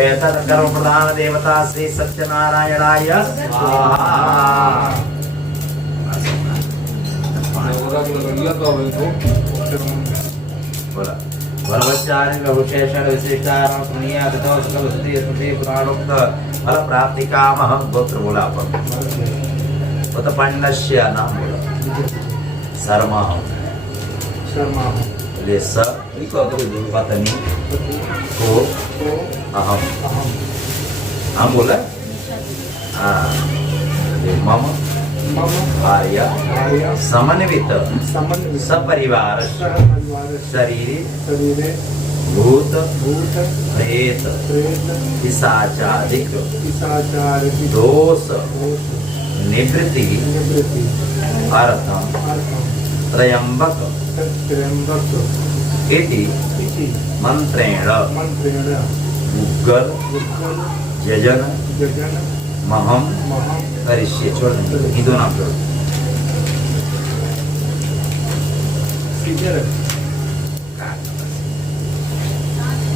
एतत् कर्म प्रधान देवता श्री सत्यनारायणाय स्वाहा। बोला वरवचार्य बहुशेषण विशिष्टारं पुण्यात तो सकल स्तुति स्मृति पुराणोक्त फल प्राप्ति काम हम गोत्र बोला अपन तो पंडस्य नाम बोला शर्मा ले स पत्नी को अहम हम बोला मम भार्या समन्वित सपरिवार शरीर भूत प्रेत पिशाचादिक दोष निवृत्ति अर्थम त्रयंबक इति मंत्रेण उग्र यजन महम करिष्ये छोड़ देंगे दो नाम छोड़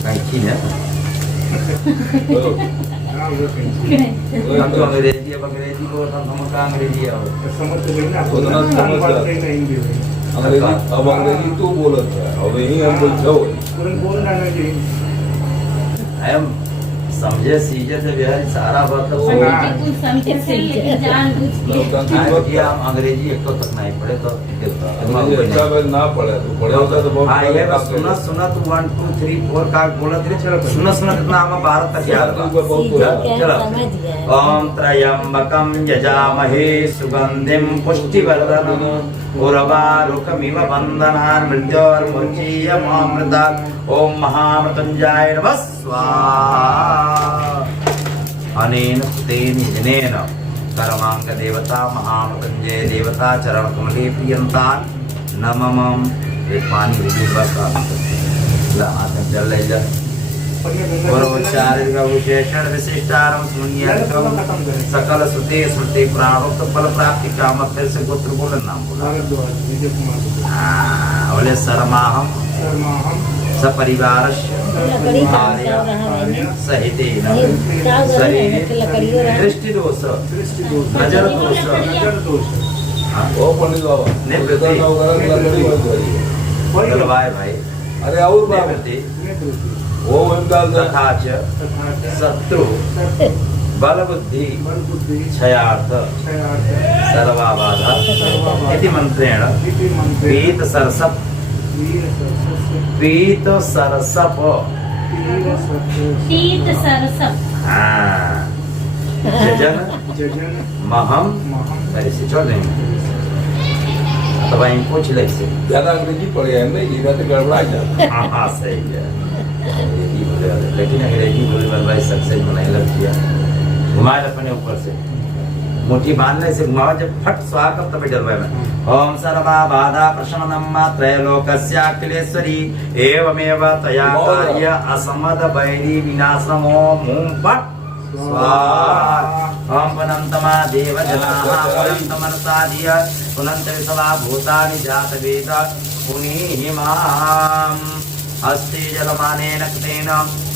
कैंची है हम तो अंग्रेजी को हम का अंग्रेजी है अब अंग्रेजी तू बोलत है अब यही हम बोलते आई एम समझे सीजे से बिहारी सारा बात तो कुछ समझे से लेकिन जानबूझ के कि हम अंग्रेजी एक तो तक नहीं पढ़े तो ना पढ़े तो पढ़े होता तो बहुत हाँ ये बस सुना तू 1 2 3 4 का बोला तेरे सुना कितना हमें 12 तक याद है चलो ओम त्रयंबकम यजामहे सुगंधिम पुष्टिवर्धनम उर्वारुकमिव बंधनान् मृत्योर्मुच्यमामृतात् ओम महामृत्युंजयाय नमः स्वाहा अनेन तेन जनेन कर्मांग देवता महामृत्युंजय देवता चरण कमले प्रियंता नममम एक पानी विधिवत का हाथ में चल ले जा पूर्वोच्चारण का विशेषण विशिष्टारम सुनियत सकल श्रुति स्मृति प्राणोक्त फल प्राप्ति काम फिर से गोत्र बोल नाम बोला बोले शर्माहम सपरिवारस्य सहितेन शरीरे दृष्टि दोष नजर दोष वो पंडित बाबा निवृत्ति गलवाए भाई अरे और बाबा निवृत्ति वो डाल तथा च शत्रु बल बुद्धि क्षयार्थ सर्वाबाधा इति मंत्रेण पीत सरसप शीत सरसप जजन महम ऐसे छोड़ देंगे तो भाई पूछ ले से ज्यादा अंग्रेजी पढ़े हैं नहीं जीवा तो गड़बड़ा जाता हाँ सही है अंग्रेजी बोले वाले लेकिन अंग्रेजी बोले वाले भाई सक्सेस बनाए लग गया घुमाए अपने ऊपर से मुट्ठी बांधने से घुमाओ जब फट स्वागत तब डरवाए में ओम सर्वा बाधा प्रशमनम त्रैलोक्यस्याखिलेश्वरी एवमेव तया कार्य असमद बैरी विनाशमो मूं फट स्वाहा ओम पुनंतमा देव जनाः पुनंतमनसादिय पुनंत विसवा भूतानि जात वेद पुनीहिमाम हस्ते जलमानेन कृतेन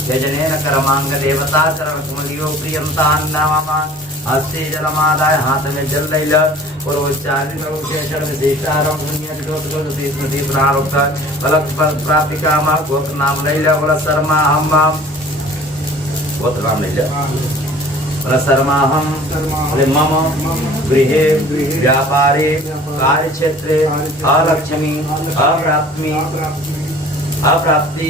यजनेन कर्मांग देवता चरण कमलियो प्रियंतान्नमः हस्ते जलमादाय हाथ में जल लैल और उच्चारण विशेषण विशेषारम पुण्य स्मृति स्मृति प्रारोक्त फलक प्राप्ति काम गोत्र नाम लैल बोला शर्मा हम गोत्र नाम लैल बोला शर्मा हम मम गृहे व्यापारे कार्यक्षेत्रे अलक्ष्मी अप्राप्ति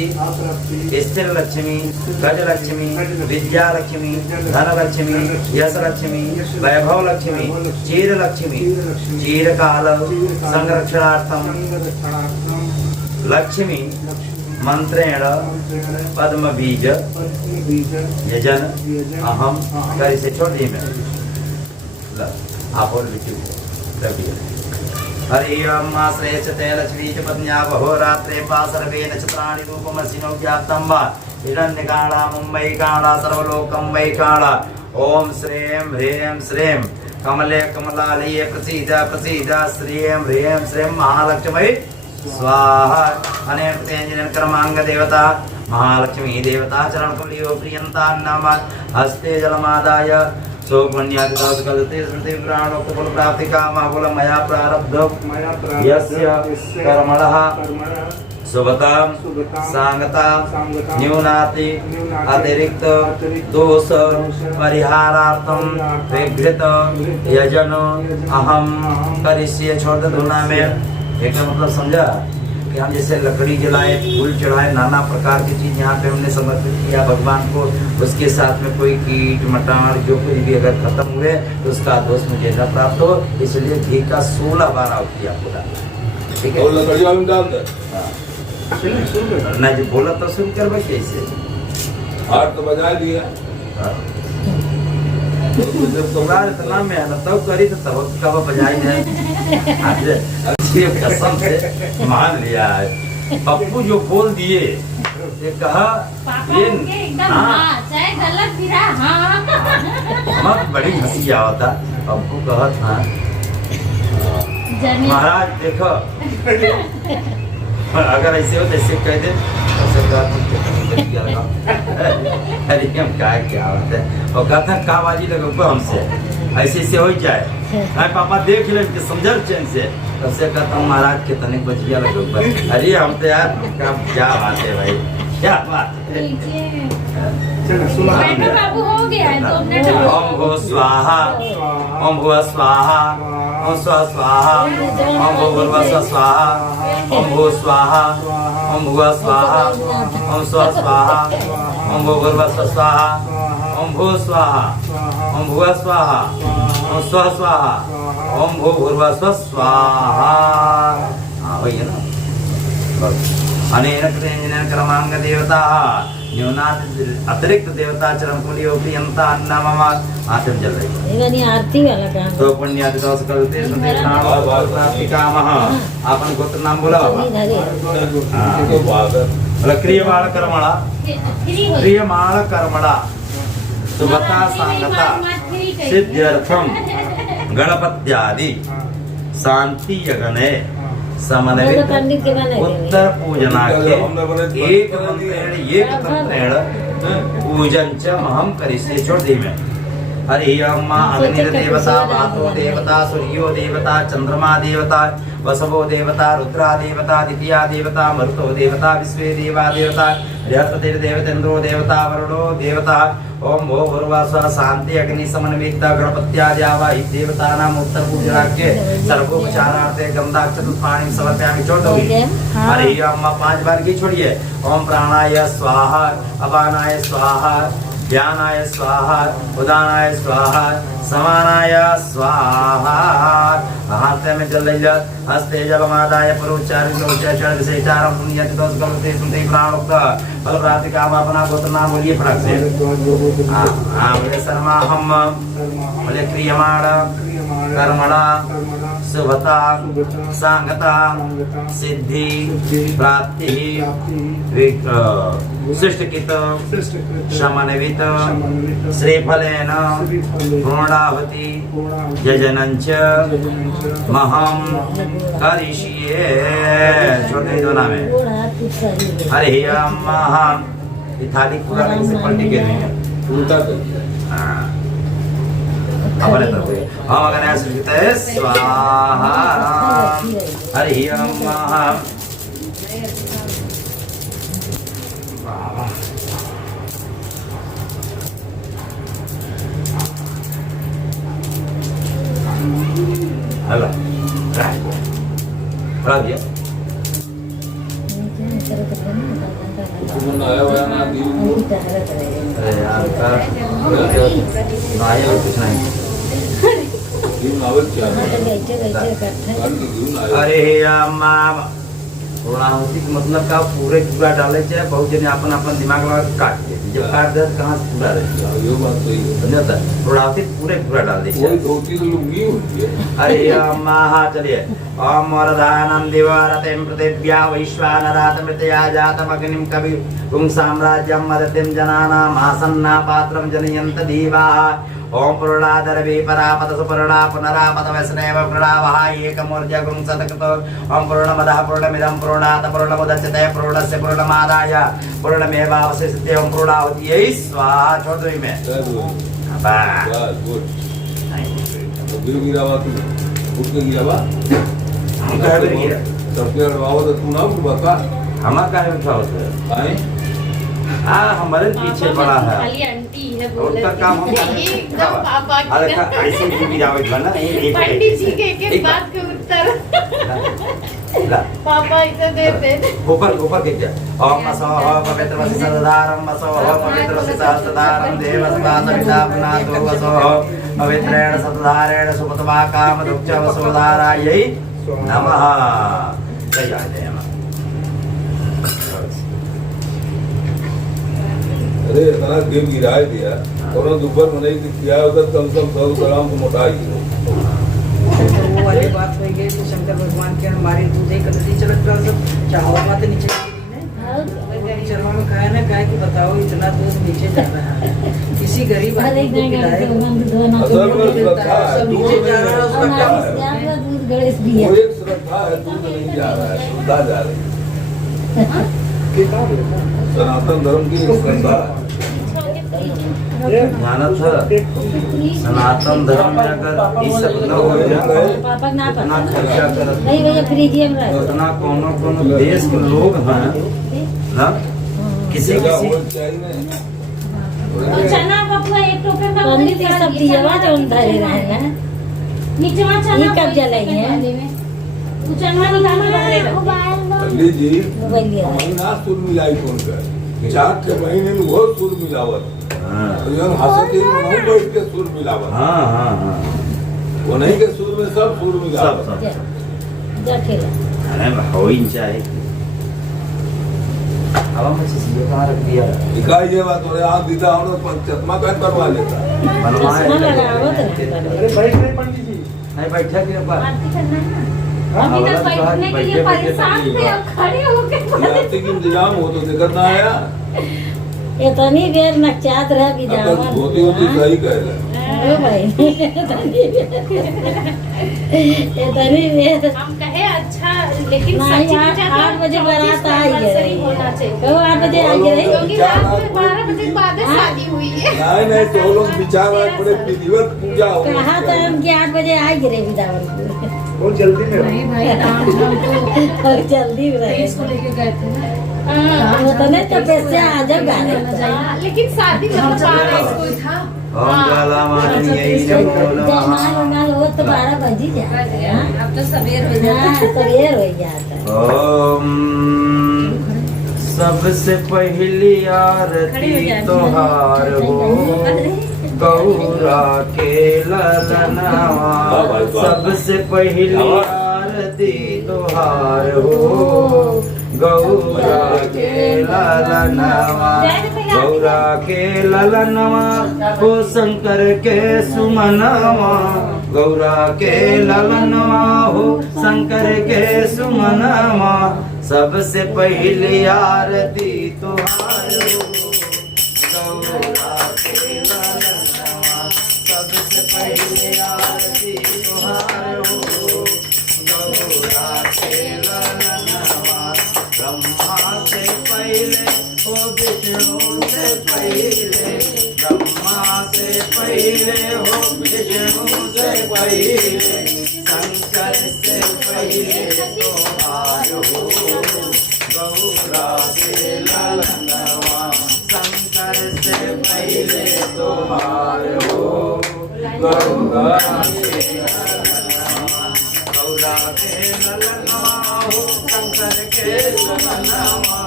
स्थिर लक्ष्मी गज लक्ष्मी विद्या लक्ष्मी धन लक्ष्मी यश लक्ष्मी वैभव लक्ष्मी चीर लक्ष्मी चीरकाल संरक्षणार्थम लक्ष्मी मंत्रेण पद्म बीज यजन अहम कर इसे छोड़ दी मैं आप और लिखिए हरि ओम आश्रय च ते लक्ष्मी च पत्न्या बहोरात्रे पासर्वेण चित्राणि रूपमसिनो व्याप्तं वा हिरण्यकाणा मुम्बैकाणा सर्वलोकं वैकाणा ओम श्रीं ह्रीं श्रीं कमले कमलालये प्रसीद प्रसीद श्रीं ह्रीं श्रीं महालक्ष्मी स्वाहा अनेन तेजन कर्मांग देवता महालक्ष्मी देवता चरण कमलियो प्रियंता नमः हस्ते जलमादाय सो पुण्यादि दोष कलते स्मृति प्राणो को फल प्राप्ति कामा बोला मया प्रारब्ध यस्य कर्मणः सुभताम सांगताम न्यूनाति अतिरिक्त दोष परिहारार्थम विघृत यजन अहम करिष्ये। छोड़ दो दुनिया में एक मतलब समझा कि हम जैसे लकड़ी जलाए, फूल चढ़ाए, नाना प्रकार की चीज यहाँ पे हमने समर्पित किया भगवान को, उसके साथ में कोई कीट मटार जो कुछ भी अगर खत्म हुए तो उसका दोष मुझे न प्राप्त हो, इसलिए घी का 16 बार आउट किया पूरा। ठीक है, और लकड़ियाँ में डाल दे। ना जो बोला तो सुन कर भाई कैसे हाथ तो बजा दिया। जब तुम्हारा इतना मेहनत तो करी तो तब कब बजाई जाए। आज ये कसम से मान लिया है, पप्पू जो बोल दिए ये कहा पापा ये उनके एकदम हाँ, हाँ, चाहे गलत भी रहा हाँ। मत बड़ी हंसी आवता। पप्पू कहा था जनी महाराज देखो अगर ऐसे हो तो ऐसे कह दे अरे हम क्या बात है, और कहते हैं काबाजी लगे हमसे ऐसे ऐसे हो जाए। अरे पापा देख ले समझल चैन से, तब से कहता हूँ महाराज के तनिक बचिया लगे ऊपर। अरे हम तो यार क्या बात है भाई, क्या बात है। बैठो बाबू हो गया है 2 मिनट और। ओम भो स्वाहा ओम भुव स्वाहा ओम स्व स्वाहा ओम भो भुर्व स्वाहा ओम भो स्वाहा ओम भुव स्वाहा ओम स्व स्वाहा ओम भो भुर्व स्वाहा ओम भो स्वाहा ओम भुव स्वाहा ओम स्व स्वाहा ओम भो भुर्व स्वाहा। हाँ वही है ना। अनेन कृतेन कर्मांग देवता न्यूनात् अतिरिक्त देवता चरम कुलियोपि यंता अन्नममा आत्म जल रही। ये नहीं आरती वाला काम। तो पुण्यादि दोष करते संदेश नाम प्राप्ति कामः। आपन गोत्र नाम बोला बाबा। तो बात है। बोला क्रियमाण कर्मणा क्रियमाण कर्मणा सुभता सांगता सिद्ध्यर्थम गणपत्यादि शांति यगने समन्वित उत्तर पूजनाख्ये एक तंत्रेण पूजन च महम करिष्ये। छोड़ दी मैं। हरि ओम अग्निर देवता वातो देवता सूर्यो देवता चंद्रमा देवता वसवो देवता रुद्रा देवता द्वितीया देवता मरुतो देवता विश्वे देवा देवता बृहस्पतिर्देवतेन्द्रो देवता वरुणो देवता। ओम भो भुर्वा स्वः शांति अग्नि समन्वित गणपत्याद्यावाहि देवतानाम् उत्तर पूजनाख्ये सर्वोपचारार्थे गंधाक्षत पाणी समर्पयामि। छोड़ दो। हरि ओम 5 बार की छोड़िए। ओम प्राणाय स्वाहा अपानाय स्वाहा ध्यानाय स्वाहा उदानाय स्वाहा समानाय स्वाहा। हाथ में जल ले हस्ते जलमादाय परोच्चारण उच्चारण विशेषारम पुण्यति दोष कलते सुनते प्राणोक्त फल प्राप्ति काम अपना गोत्र नाम बोलिए फटाक से। हाँ बोले शर्मा हम बोले क्रियमाण कर्मणा शुभता सांगता सिद्धि प्राप्ति सृष्टिकित समन्वित श्रीफलेन पूर्णाहुति यजनञ्च महं करिष्ये। छोटे दो नाम है। हरि ओम थाली पूरा से पलटी के नहीं उल्टा कर। अपने तरफ ओम गणेश स्वाहा। हरि ओम हेलो बढ़ा दिया। तुम आया हुआ ना दी। अरे यार नहीं और कुछ नहीं। दी नावल क्या है? अरे अरे अम्मा पूर्णाहुति का मतलब का पूरा डाले चाहे बहुत जने अपन अपन दिमाग लगा काट दे। जब काट दे कहाँ से पूरा रहे ये बात सही है। समझता पूर्णाहुति पूरा डाल दे। कोई धोती तो लुंगी होती है। अरे अम्मा हाँ चलिए। ओम वरदानम दिवारतिम पृथिव्या वैश्वानरात मृतया जातम अग्निम कवि पुं साम्राज्यम मदतिम जनानाम आसन्ना पात्रम जनयन्त दीवाः। ओम पूर्णादरवे परापत सुपर्णा पुनरापत वैष्णव प्रणवः एकमूर्ध्य गुं सतकृतो। ओम पूर्णमदः पूर्णमिदं पूर्णात् पूर्णमुदच्यते पूर्णस्य पूर्णमादाय पूर्णमेवावशिष्यते। ओम पूर्णाहुति स्वाहा। छोड़ दो में बस बस गुड तो गिर गिरावा तू उठ के गिरावा सबके अड़वाओ तो तू ना बता हमारा काय में क्या होता है आए हाँ हमारे पीछे पड़ा है खाली आंटी है और बोले उनका काम हम एकदम पापा अरे की ऐसे भी गिरावे ना पंडित जी के एक बात के उत्तर ला पापा इसे देते ऊपर के क्या ओम मसोह पवित्र वसी सदारम मसोह पवित्र वसी सदारम देवस्मात विदापनातो वसोह पवित्रेण सदारेण सुपतमा काम दुक्ष वसोदारायै नमः जय जय नमः अरे इतना गेम गिराए दिया और दोपहर में नहीं किया होता कम से कम 100 ग्राम को मोटाई तो वो वाली बात हो गई कि शंकर भगवान के हमारे दूध एक नदी चलत रहा सब चावल मत नीचे चरमा में खाया ना खाया कि बताओ इतना दूध नीचे जा रहा है किसी गरीब आदमी को खिलाए असल में श्रद्धा है सब दूध नीचे नहीं जा रहा है उसका क्या है दूध गणेश भी वो है एक श्रद्धा है दूध नहीं जा रहा है श्रद्धा जा रही है सनातन धर्म की एक श्रद्धा है ध्यान था सनातन धर्म में अगर इस सब न हो जाए पापा ना इतना पता खर्चा कर नहीं भैया फ्रीजियम रहा उतना कोनो देश के लोग हैं ना किसी जगह किसी होनी चाहिए नहीं तो चना बपुआ एक टोकरे में पंडित ये सब दिया जो धरे रहे ना नीचे वहाँ चना ये कब जलाई है? तू चना निकाल के रख पंडित जी मोबाइल लिया है महीना सुर मिलाई कौन कर 4 के महीने में वो सुर मिलावत हाँ और हंसते नहीं बैठ के सुर मिलावत हाँ हाँ हाँ वो नहीं के सुर में सब सुर सब मिलावत सब जा जा खेला अरे हो ही चाहे अब हम चीज ये कहाँ रख दिया इकाई ये बात हो आप दीदा हो तो चश्मा पहन करवा लेता बनवाए चश्मा लगाओ तो नहीं बैठा के ऊपर आरती करना है ना अभी तक बैठने के लिए परेशान थे और खड़े होके आरती की इंतजाम हो तो दिक्कत ना आया इतनी देर नचात रह भी अगर जावा धोती होती सही कह रहे ओ भाई इतनी देर हम कहे अच्छा लेकिन नहीं, सच्ची आठ- पूजा 8 बजे बारात आई है। कंपल्सरी होना चाहिए कहो 8 बजे आ गए क्योंकि रात में 12 बजे के बाद शादी हुई है नहीं नहीं तो लोग विचार में बड़े विधिवत पूजा हो कहा तो हम कि 8 बजे आ गिरे विदावनपुर बहुत जल्दी में नहीं भाई काम हम और जल्दी रहे इसको लेके गए थे ना वो तो नहीं तो पैसे आ जाओ गाने हाँ, लेकिन शादी मतलब 12 इसको था ओम ज्वाला मानी यही नमो जयमाल नमः वमाल हो तो 12 बज ही जाता है हाँ? अब तो सवेर हो हाँ सवेर हो जाता है ओम सबसे पहली आरती तोहार हो गौरा के ललनावा सबसे पहली आरती तोहार हो गौरा के ललनावा गौरा के ललनावा हो शंकर के सुमनावा गौरा के ललनावा हो शंकर के सुमनावा सबसे पहली आरती तोहार हो गौरा के ललनावा सबसे पहली आरती तोहार हो गौरा के ललनावा ब्रह्मा से पहले हो विष्णु से पहले ब्रह्मा से पहले हो विष्णु से पहले शंकर से पहले तोहार हो गौरा के ललनावा शंकर से पहले तोहार हो गौरा के ललनावा गौरा के ललनावा हो शंकर के सुमनावा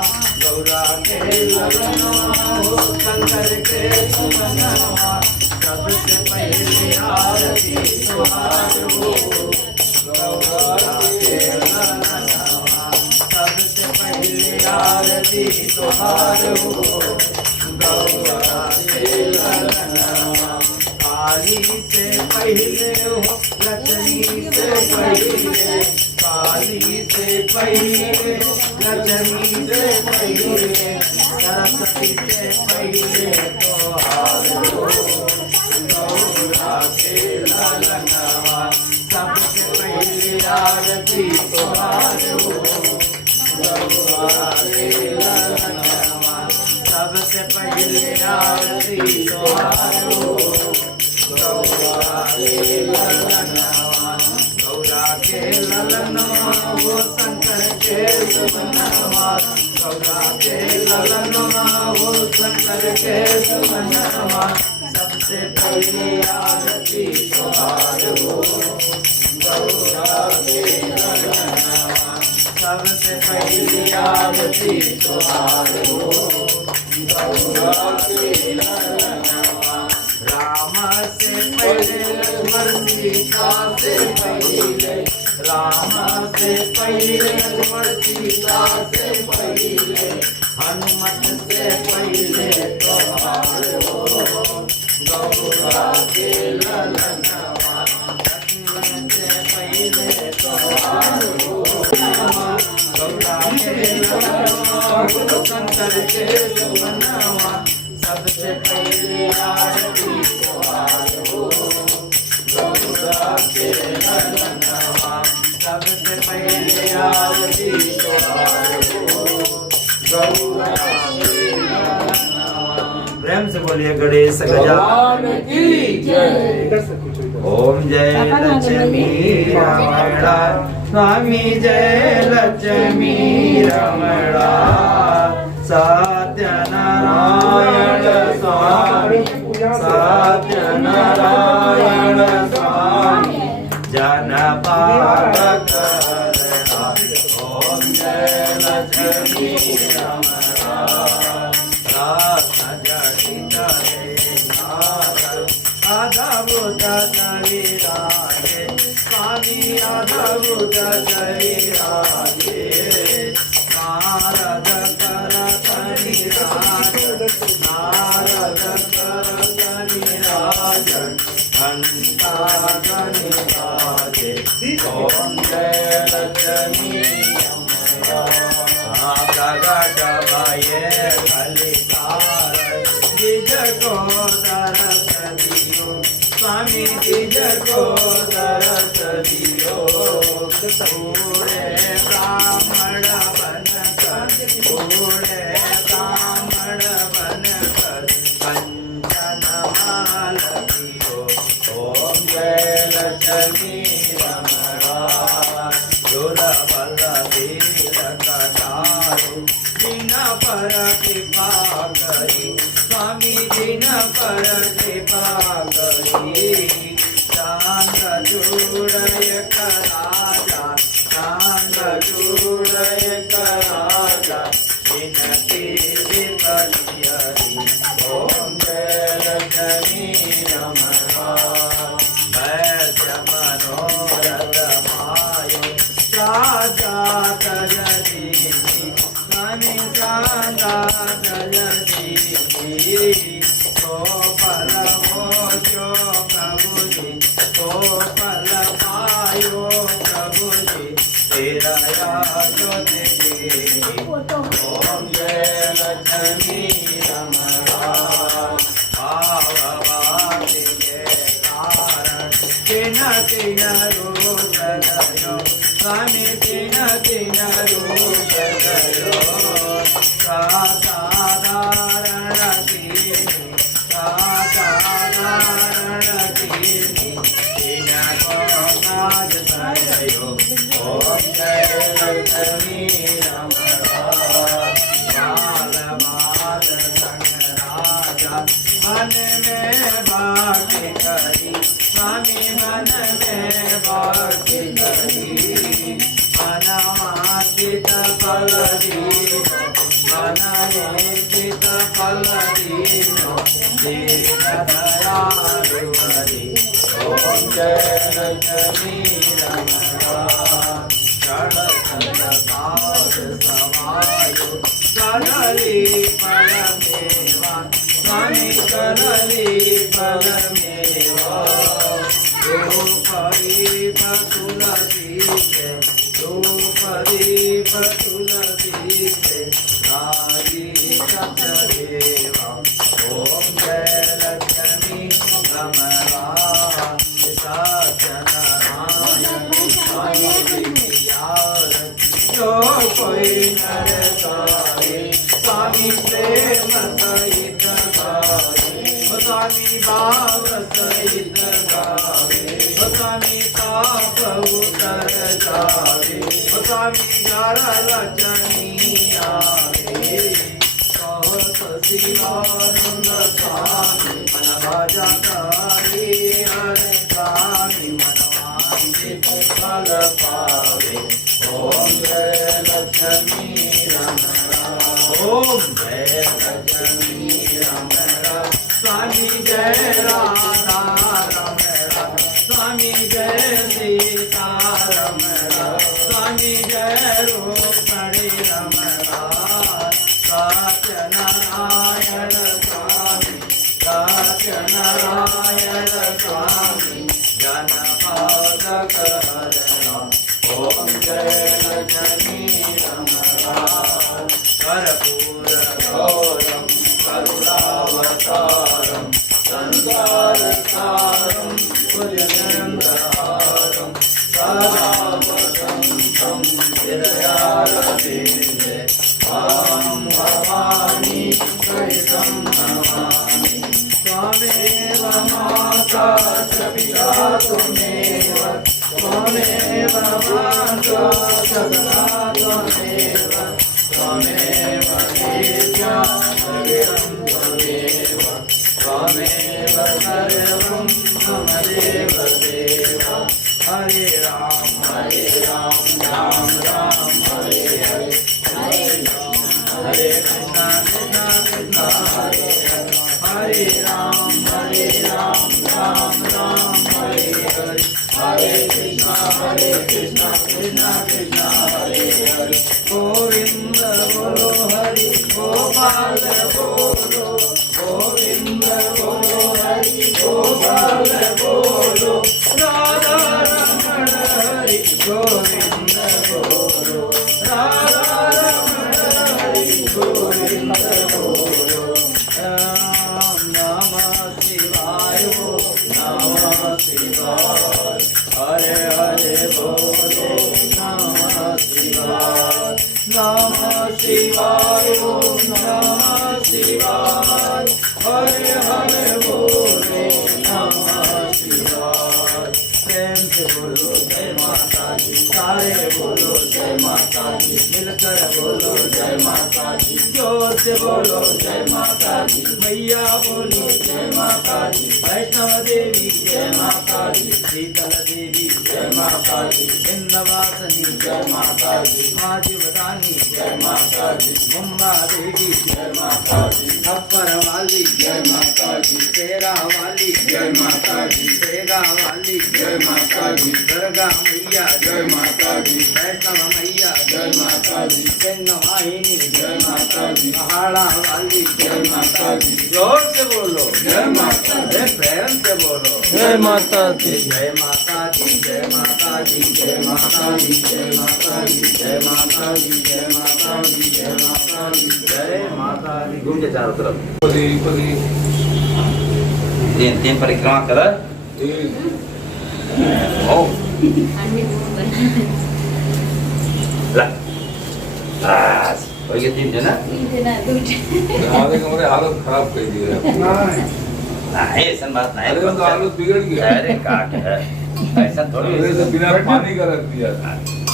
गौरा के ललनावा हो शंकर के सुमनावा सबसे पहले आरती तोहार हो गौरा के ललनावा सबसे पहले आरती तोहार हो गौरा के ललनावा काली से पहले हो लक्ष्मी से पहले काली से पहले लक्ष्मी से पहले सरस्वती से पहले तोहार हो गौरा के ललनावा सबसे पहले आरती तोहार हो गौरा के ललनावा सबसे सबसे पहले आरती तुम्हारो गौरा के ललनवा गौरा के ललनवा वो शंकर के सुमनवा गौरा के ललनवा वो शंकर के सुमनवा सबसे पहले आरती तुम्हारो गौरा के ललनवा सबसे पहले आरती तुम्हारो गौरा के ललनवा राम से पहले लक्ष्मण सीता से पहले राम से पहले लक्ष्मण सीता से पहले हनुमत से पहले तुम्हारो गौरा के ललनवा लक्ष्मण से पहले तुम्हारो गौरा के ललनवा शंकर के सुमनवा सबसे पहले आरती तुम्हारो गौरा के ललनवा सबसे पहले आरती तुम्हारो गौरा के ललनवा। प्रेम से बोलिए गणेश गजानन की जय। ओम जय लक्ष्मी रमणा स्वामी जय लक्ष्मी रमणा सत्यनारायण स्वामी सत्यनारायण स्वामी जन पालकरणा ओम जय लक्ष्मी रमणा रत्न जटित अद्भुत शरीराजे स्वामी अद्भुत शरीराजे नारद कर करिराज नारद कर करिराज घंटा गणिराजे ओम जय लक्ष्मी प्रगट भये कलिकार निज को दरस दियो स्वामी निज को दरस दियो पूरे ब्राह्मण बन कर पूरे ब्राह्मण बन कर कंचन माल दियो ओम जय लक्ष्मी रमणा दुर्बल वीर कटारो दिन पर कृपा करी स्वामी दिन पर कृपा करी चांद जोड़य कराजा चांद जोड़य कराजा विनती विपति हरि ओम जय लक्ष्मी रमणा वैद्य मनोरथ मायो राजा तजनी स्वामी राजा तजनी तो पल मोचो प्रभु जी तो पल पायो प्रभु जी तेरा याद देगी ओम जय लक्ष्मी रमणा भाववादी के कारण तीन तीन रूप धरो स्वामी तीन तीन रूप धरो साधारण कीनी साधारण कीनी तीन को काज भयो ओम जय लक्ष्मी रमणा बाल बाल संग राजा मन में बाकी करी स्वामी मन में बाकी करी मनवांचित फल दीनो मनवांचित फल दीनो दीन दयालु हरि ओम जय लक्ष्मी रमणा चढ़ साध समायो करली परमेवा स्वामी करली परमेवा द्रौपदी तुलसी के द्रौपदी तुलसी के राजी चक्रेवा ओम जय लक्ष्मी रमणा सत्यनारायण स्वामी जो कोई नर गाए स्वामी प्रेम सहित गाए स्वामी भाव सहित गावे स्वामी पाप उतर जावे स्वामी जर लचनी आवे कहत शिवानंद स्वामी मन भजा करे हरे स्वामी मनवांछित फल पावे ओम जय लक्ष्मी रमण ओम जय लक्ष्मी रमण स्वामी जय राधा रमण स्वामी जय सीता रमण स्वामी जय रूपणी रमण सत्यनारायण स्वामी सत्यनारायण स्वामी जनपादक हरण ओम जय लक्ष्मी रमण कर्पूर गौरम करुणावतारम संसार सारम भुजगेन्द्रहारम सदा वसन्तं हृदयारविन्दे मां भवानी सहितं नमामि त्वमेव माता च पिता त्वमेव त्वमेव माता च पिता त्वमेव त्वमेव विद्या सर्वं त्वमेव त्वमेव सर्वं मम देव देव हरे राम राम राम हरे हरे हरे राम हरे कृष्ण कृष्ण कृष्ण हरे हरे राम राम राम हरे हरे हरे कृष्ण कृष्ण कृष्ण हरे हरे गोविंद बोलो हरि गोपाल बोलो गोविंद बोलो हरि गोपाल बोलो राधा रमण हरि गोविंद बोलो राधा रमण हरि गोविंद बोलो राम नमः शिवाय नमः शिवाय हरे हरे बोलो नमः शिवाय नमः शिवाय नमः शिवाय हरे हरे बोलो नमः शिवाय प्रेम से बोलो जय माता दी सारे बोलो जय माता दी मिलकर बोलो जय माता दी जोर से बोलो जय माता दी मैया बोली जय माता दी वैष्णव देवी जय माता दी शीतल देवी जय माता दी विंध्यवासिनी जय माता दी माँ जीवदानी जय माता दी मुम्बा देवी जय माता दी अपर वाली जय माता दी तेरा वाली जय माता दी तेरा वाली जय माता दी दुर्गा मैया जय माता दी वैष्णव मैया जय माता दी वाहिनी जय माता दी पहाड़ा वाली जय माता दी जोर से बोलो जय माता दी प्रेम से बोलो जय माता दी जय माता दी जय माता दी जय माता दी जय माता दी जय माता दी जय माता दी जय माता दी जय माता दी घूम के चारों तरफ तीन तीन परिक्रमा कर तीन जना हमारे हालत खराब कर दी है नहीं ऐसा बात नहीं अरे तो हालत बिगड़ गया अरे काट है ऐसा थोड़ी अरे तो बिना पानी का रख दिया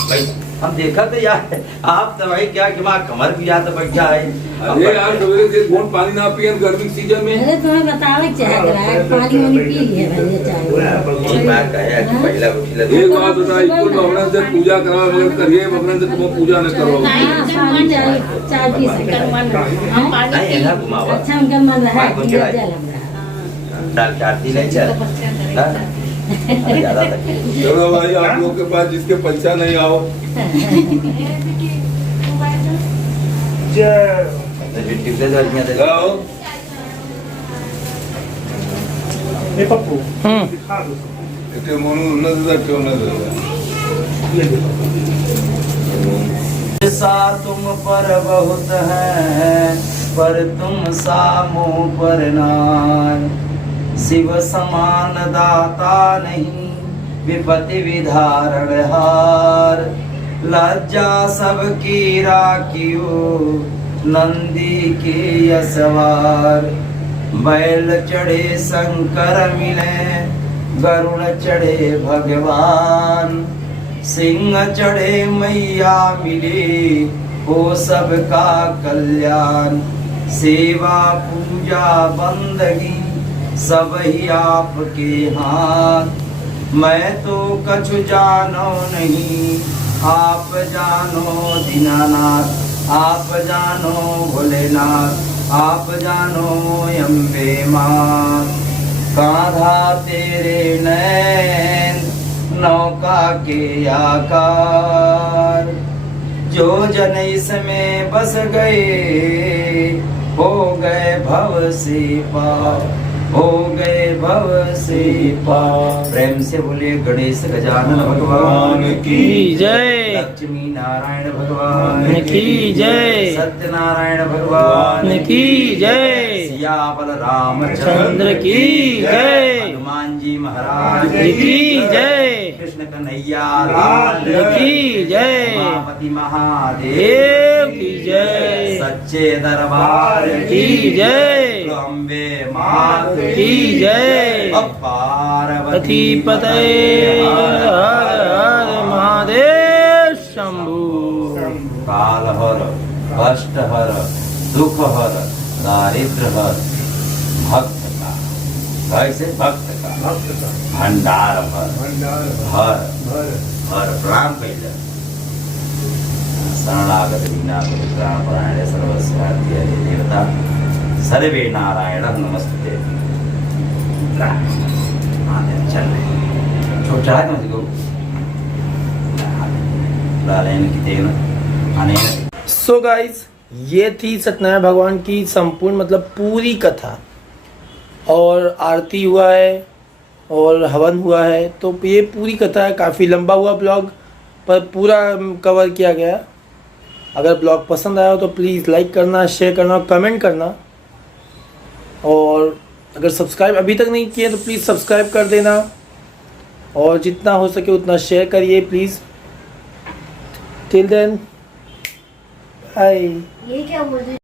भाई हम देखा तो यार आप तो भाई क्या कि माँ कमर भी याद बैठा है अरे यार सवेरे से कौन पानी ना पिए गर्मी सीजन में अरे तुम्हें बतावे चाय करा पानी वानी पी लिए भाई चाय एक बात कहे कि पहला उठी लगी एक बात बता इसको भगवान से पूजा करा मगर करिए भगवान से तुम पूजा न करो पानी चाय चाय पी सकते नहीं है घुमावा अच्छा उनका मन रहा हाँ, है दाल चाटती नहीं चल ज्यादा तक चलो भाई आप लोग के पास जिसके पैसा नहीं आओ आओ पप्पू इतने मनु न क्यों न सा तुम पर बहुत है पर तुम सा मुँह पर नाय शिव समान दाता नहीं विपत्ति विधारण हार लज्जा सबकी राखियो नंदी के यसवार। बैल चढ़े शंकर मिले गरुड़ चढ़े भगवान। सिंह चढ़े मैया मिले हो सबका कल्याण। सेवा पूजा बंदगी सब ही आपके हाथ। मैं तो कछु जानो नहीं आप जानो दीनानाथ। आप जानो भोलेनाथ आप जानो अम्बे माँ। कान्हा तेरे नैन नौका के आकार। जो जन इसमें बस गए हो गए भव से पार। हो गए भव से पार। प्रेम से बोले गणेश गजानन भगवान की जय। लक्ष्मी नारायण भगवान की जय। सत्यनारायण भगवान की जय। सियावर रामचंद्र चंद्र की जय। हनुमान जी महाराज की जय। कृष्ण कन्हैया लाल की जय। उमापति महादेव देव की जय। सच्चे दरबार की जय। अम्बे मात की जय। पार्वती पते हर हर महादेव शंभु। काल हर कष्ट हर दुख हर दारिद्र हर भक्त का कैसे भक्त का भंडार भर हर हर प्रणाम कैले। शरणागत दीनाथ परायण सर्वस्व देवता सर्वे नारायण नमस्ते। चल छोटा है मुझको सो गाइस ये थी सत्यनारायण भगवान की संपूर्ण मतलब पूरी कथा। और आरती हुआ है और हवन हुआ है। तो ये पूरी कथा है। काफ़ी लंबा हुआ ब्लॉग पर पूरा कवर किया गया। अगर ब्लॉग पसंद आया हो तो प्लीज़ लाइक करना शेयर करना कमेंट करना। और अगर सब्सक्राइब अभी तक नहीं किए तो प्लीज़ सब्सक्राइब कर देना। और जितना हो सके उतना शेयर करिए प्लीज़। Till then bye. ये क्या बोल रहे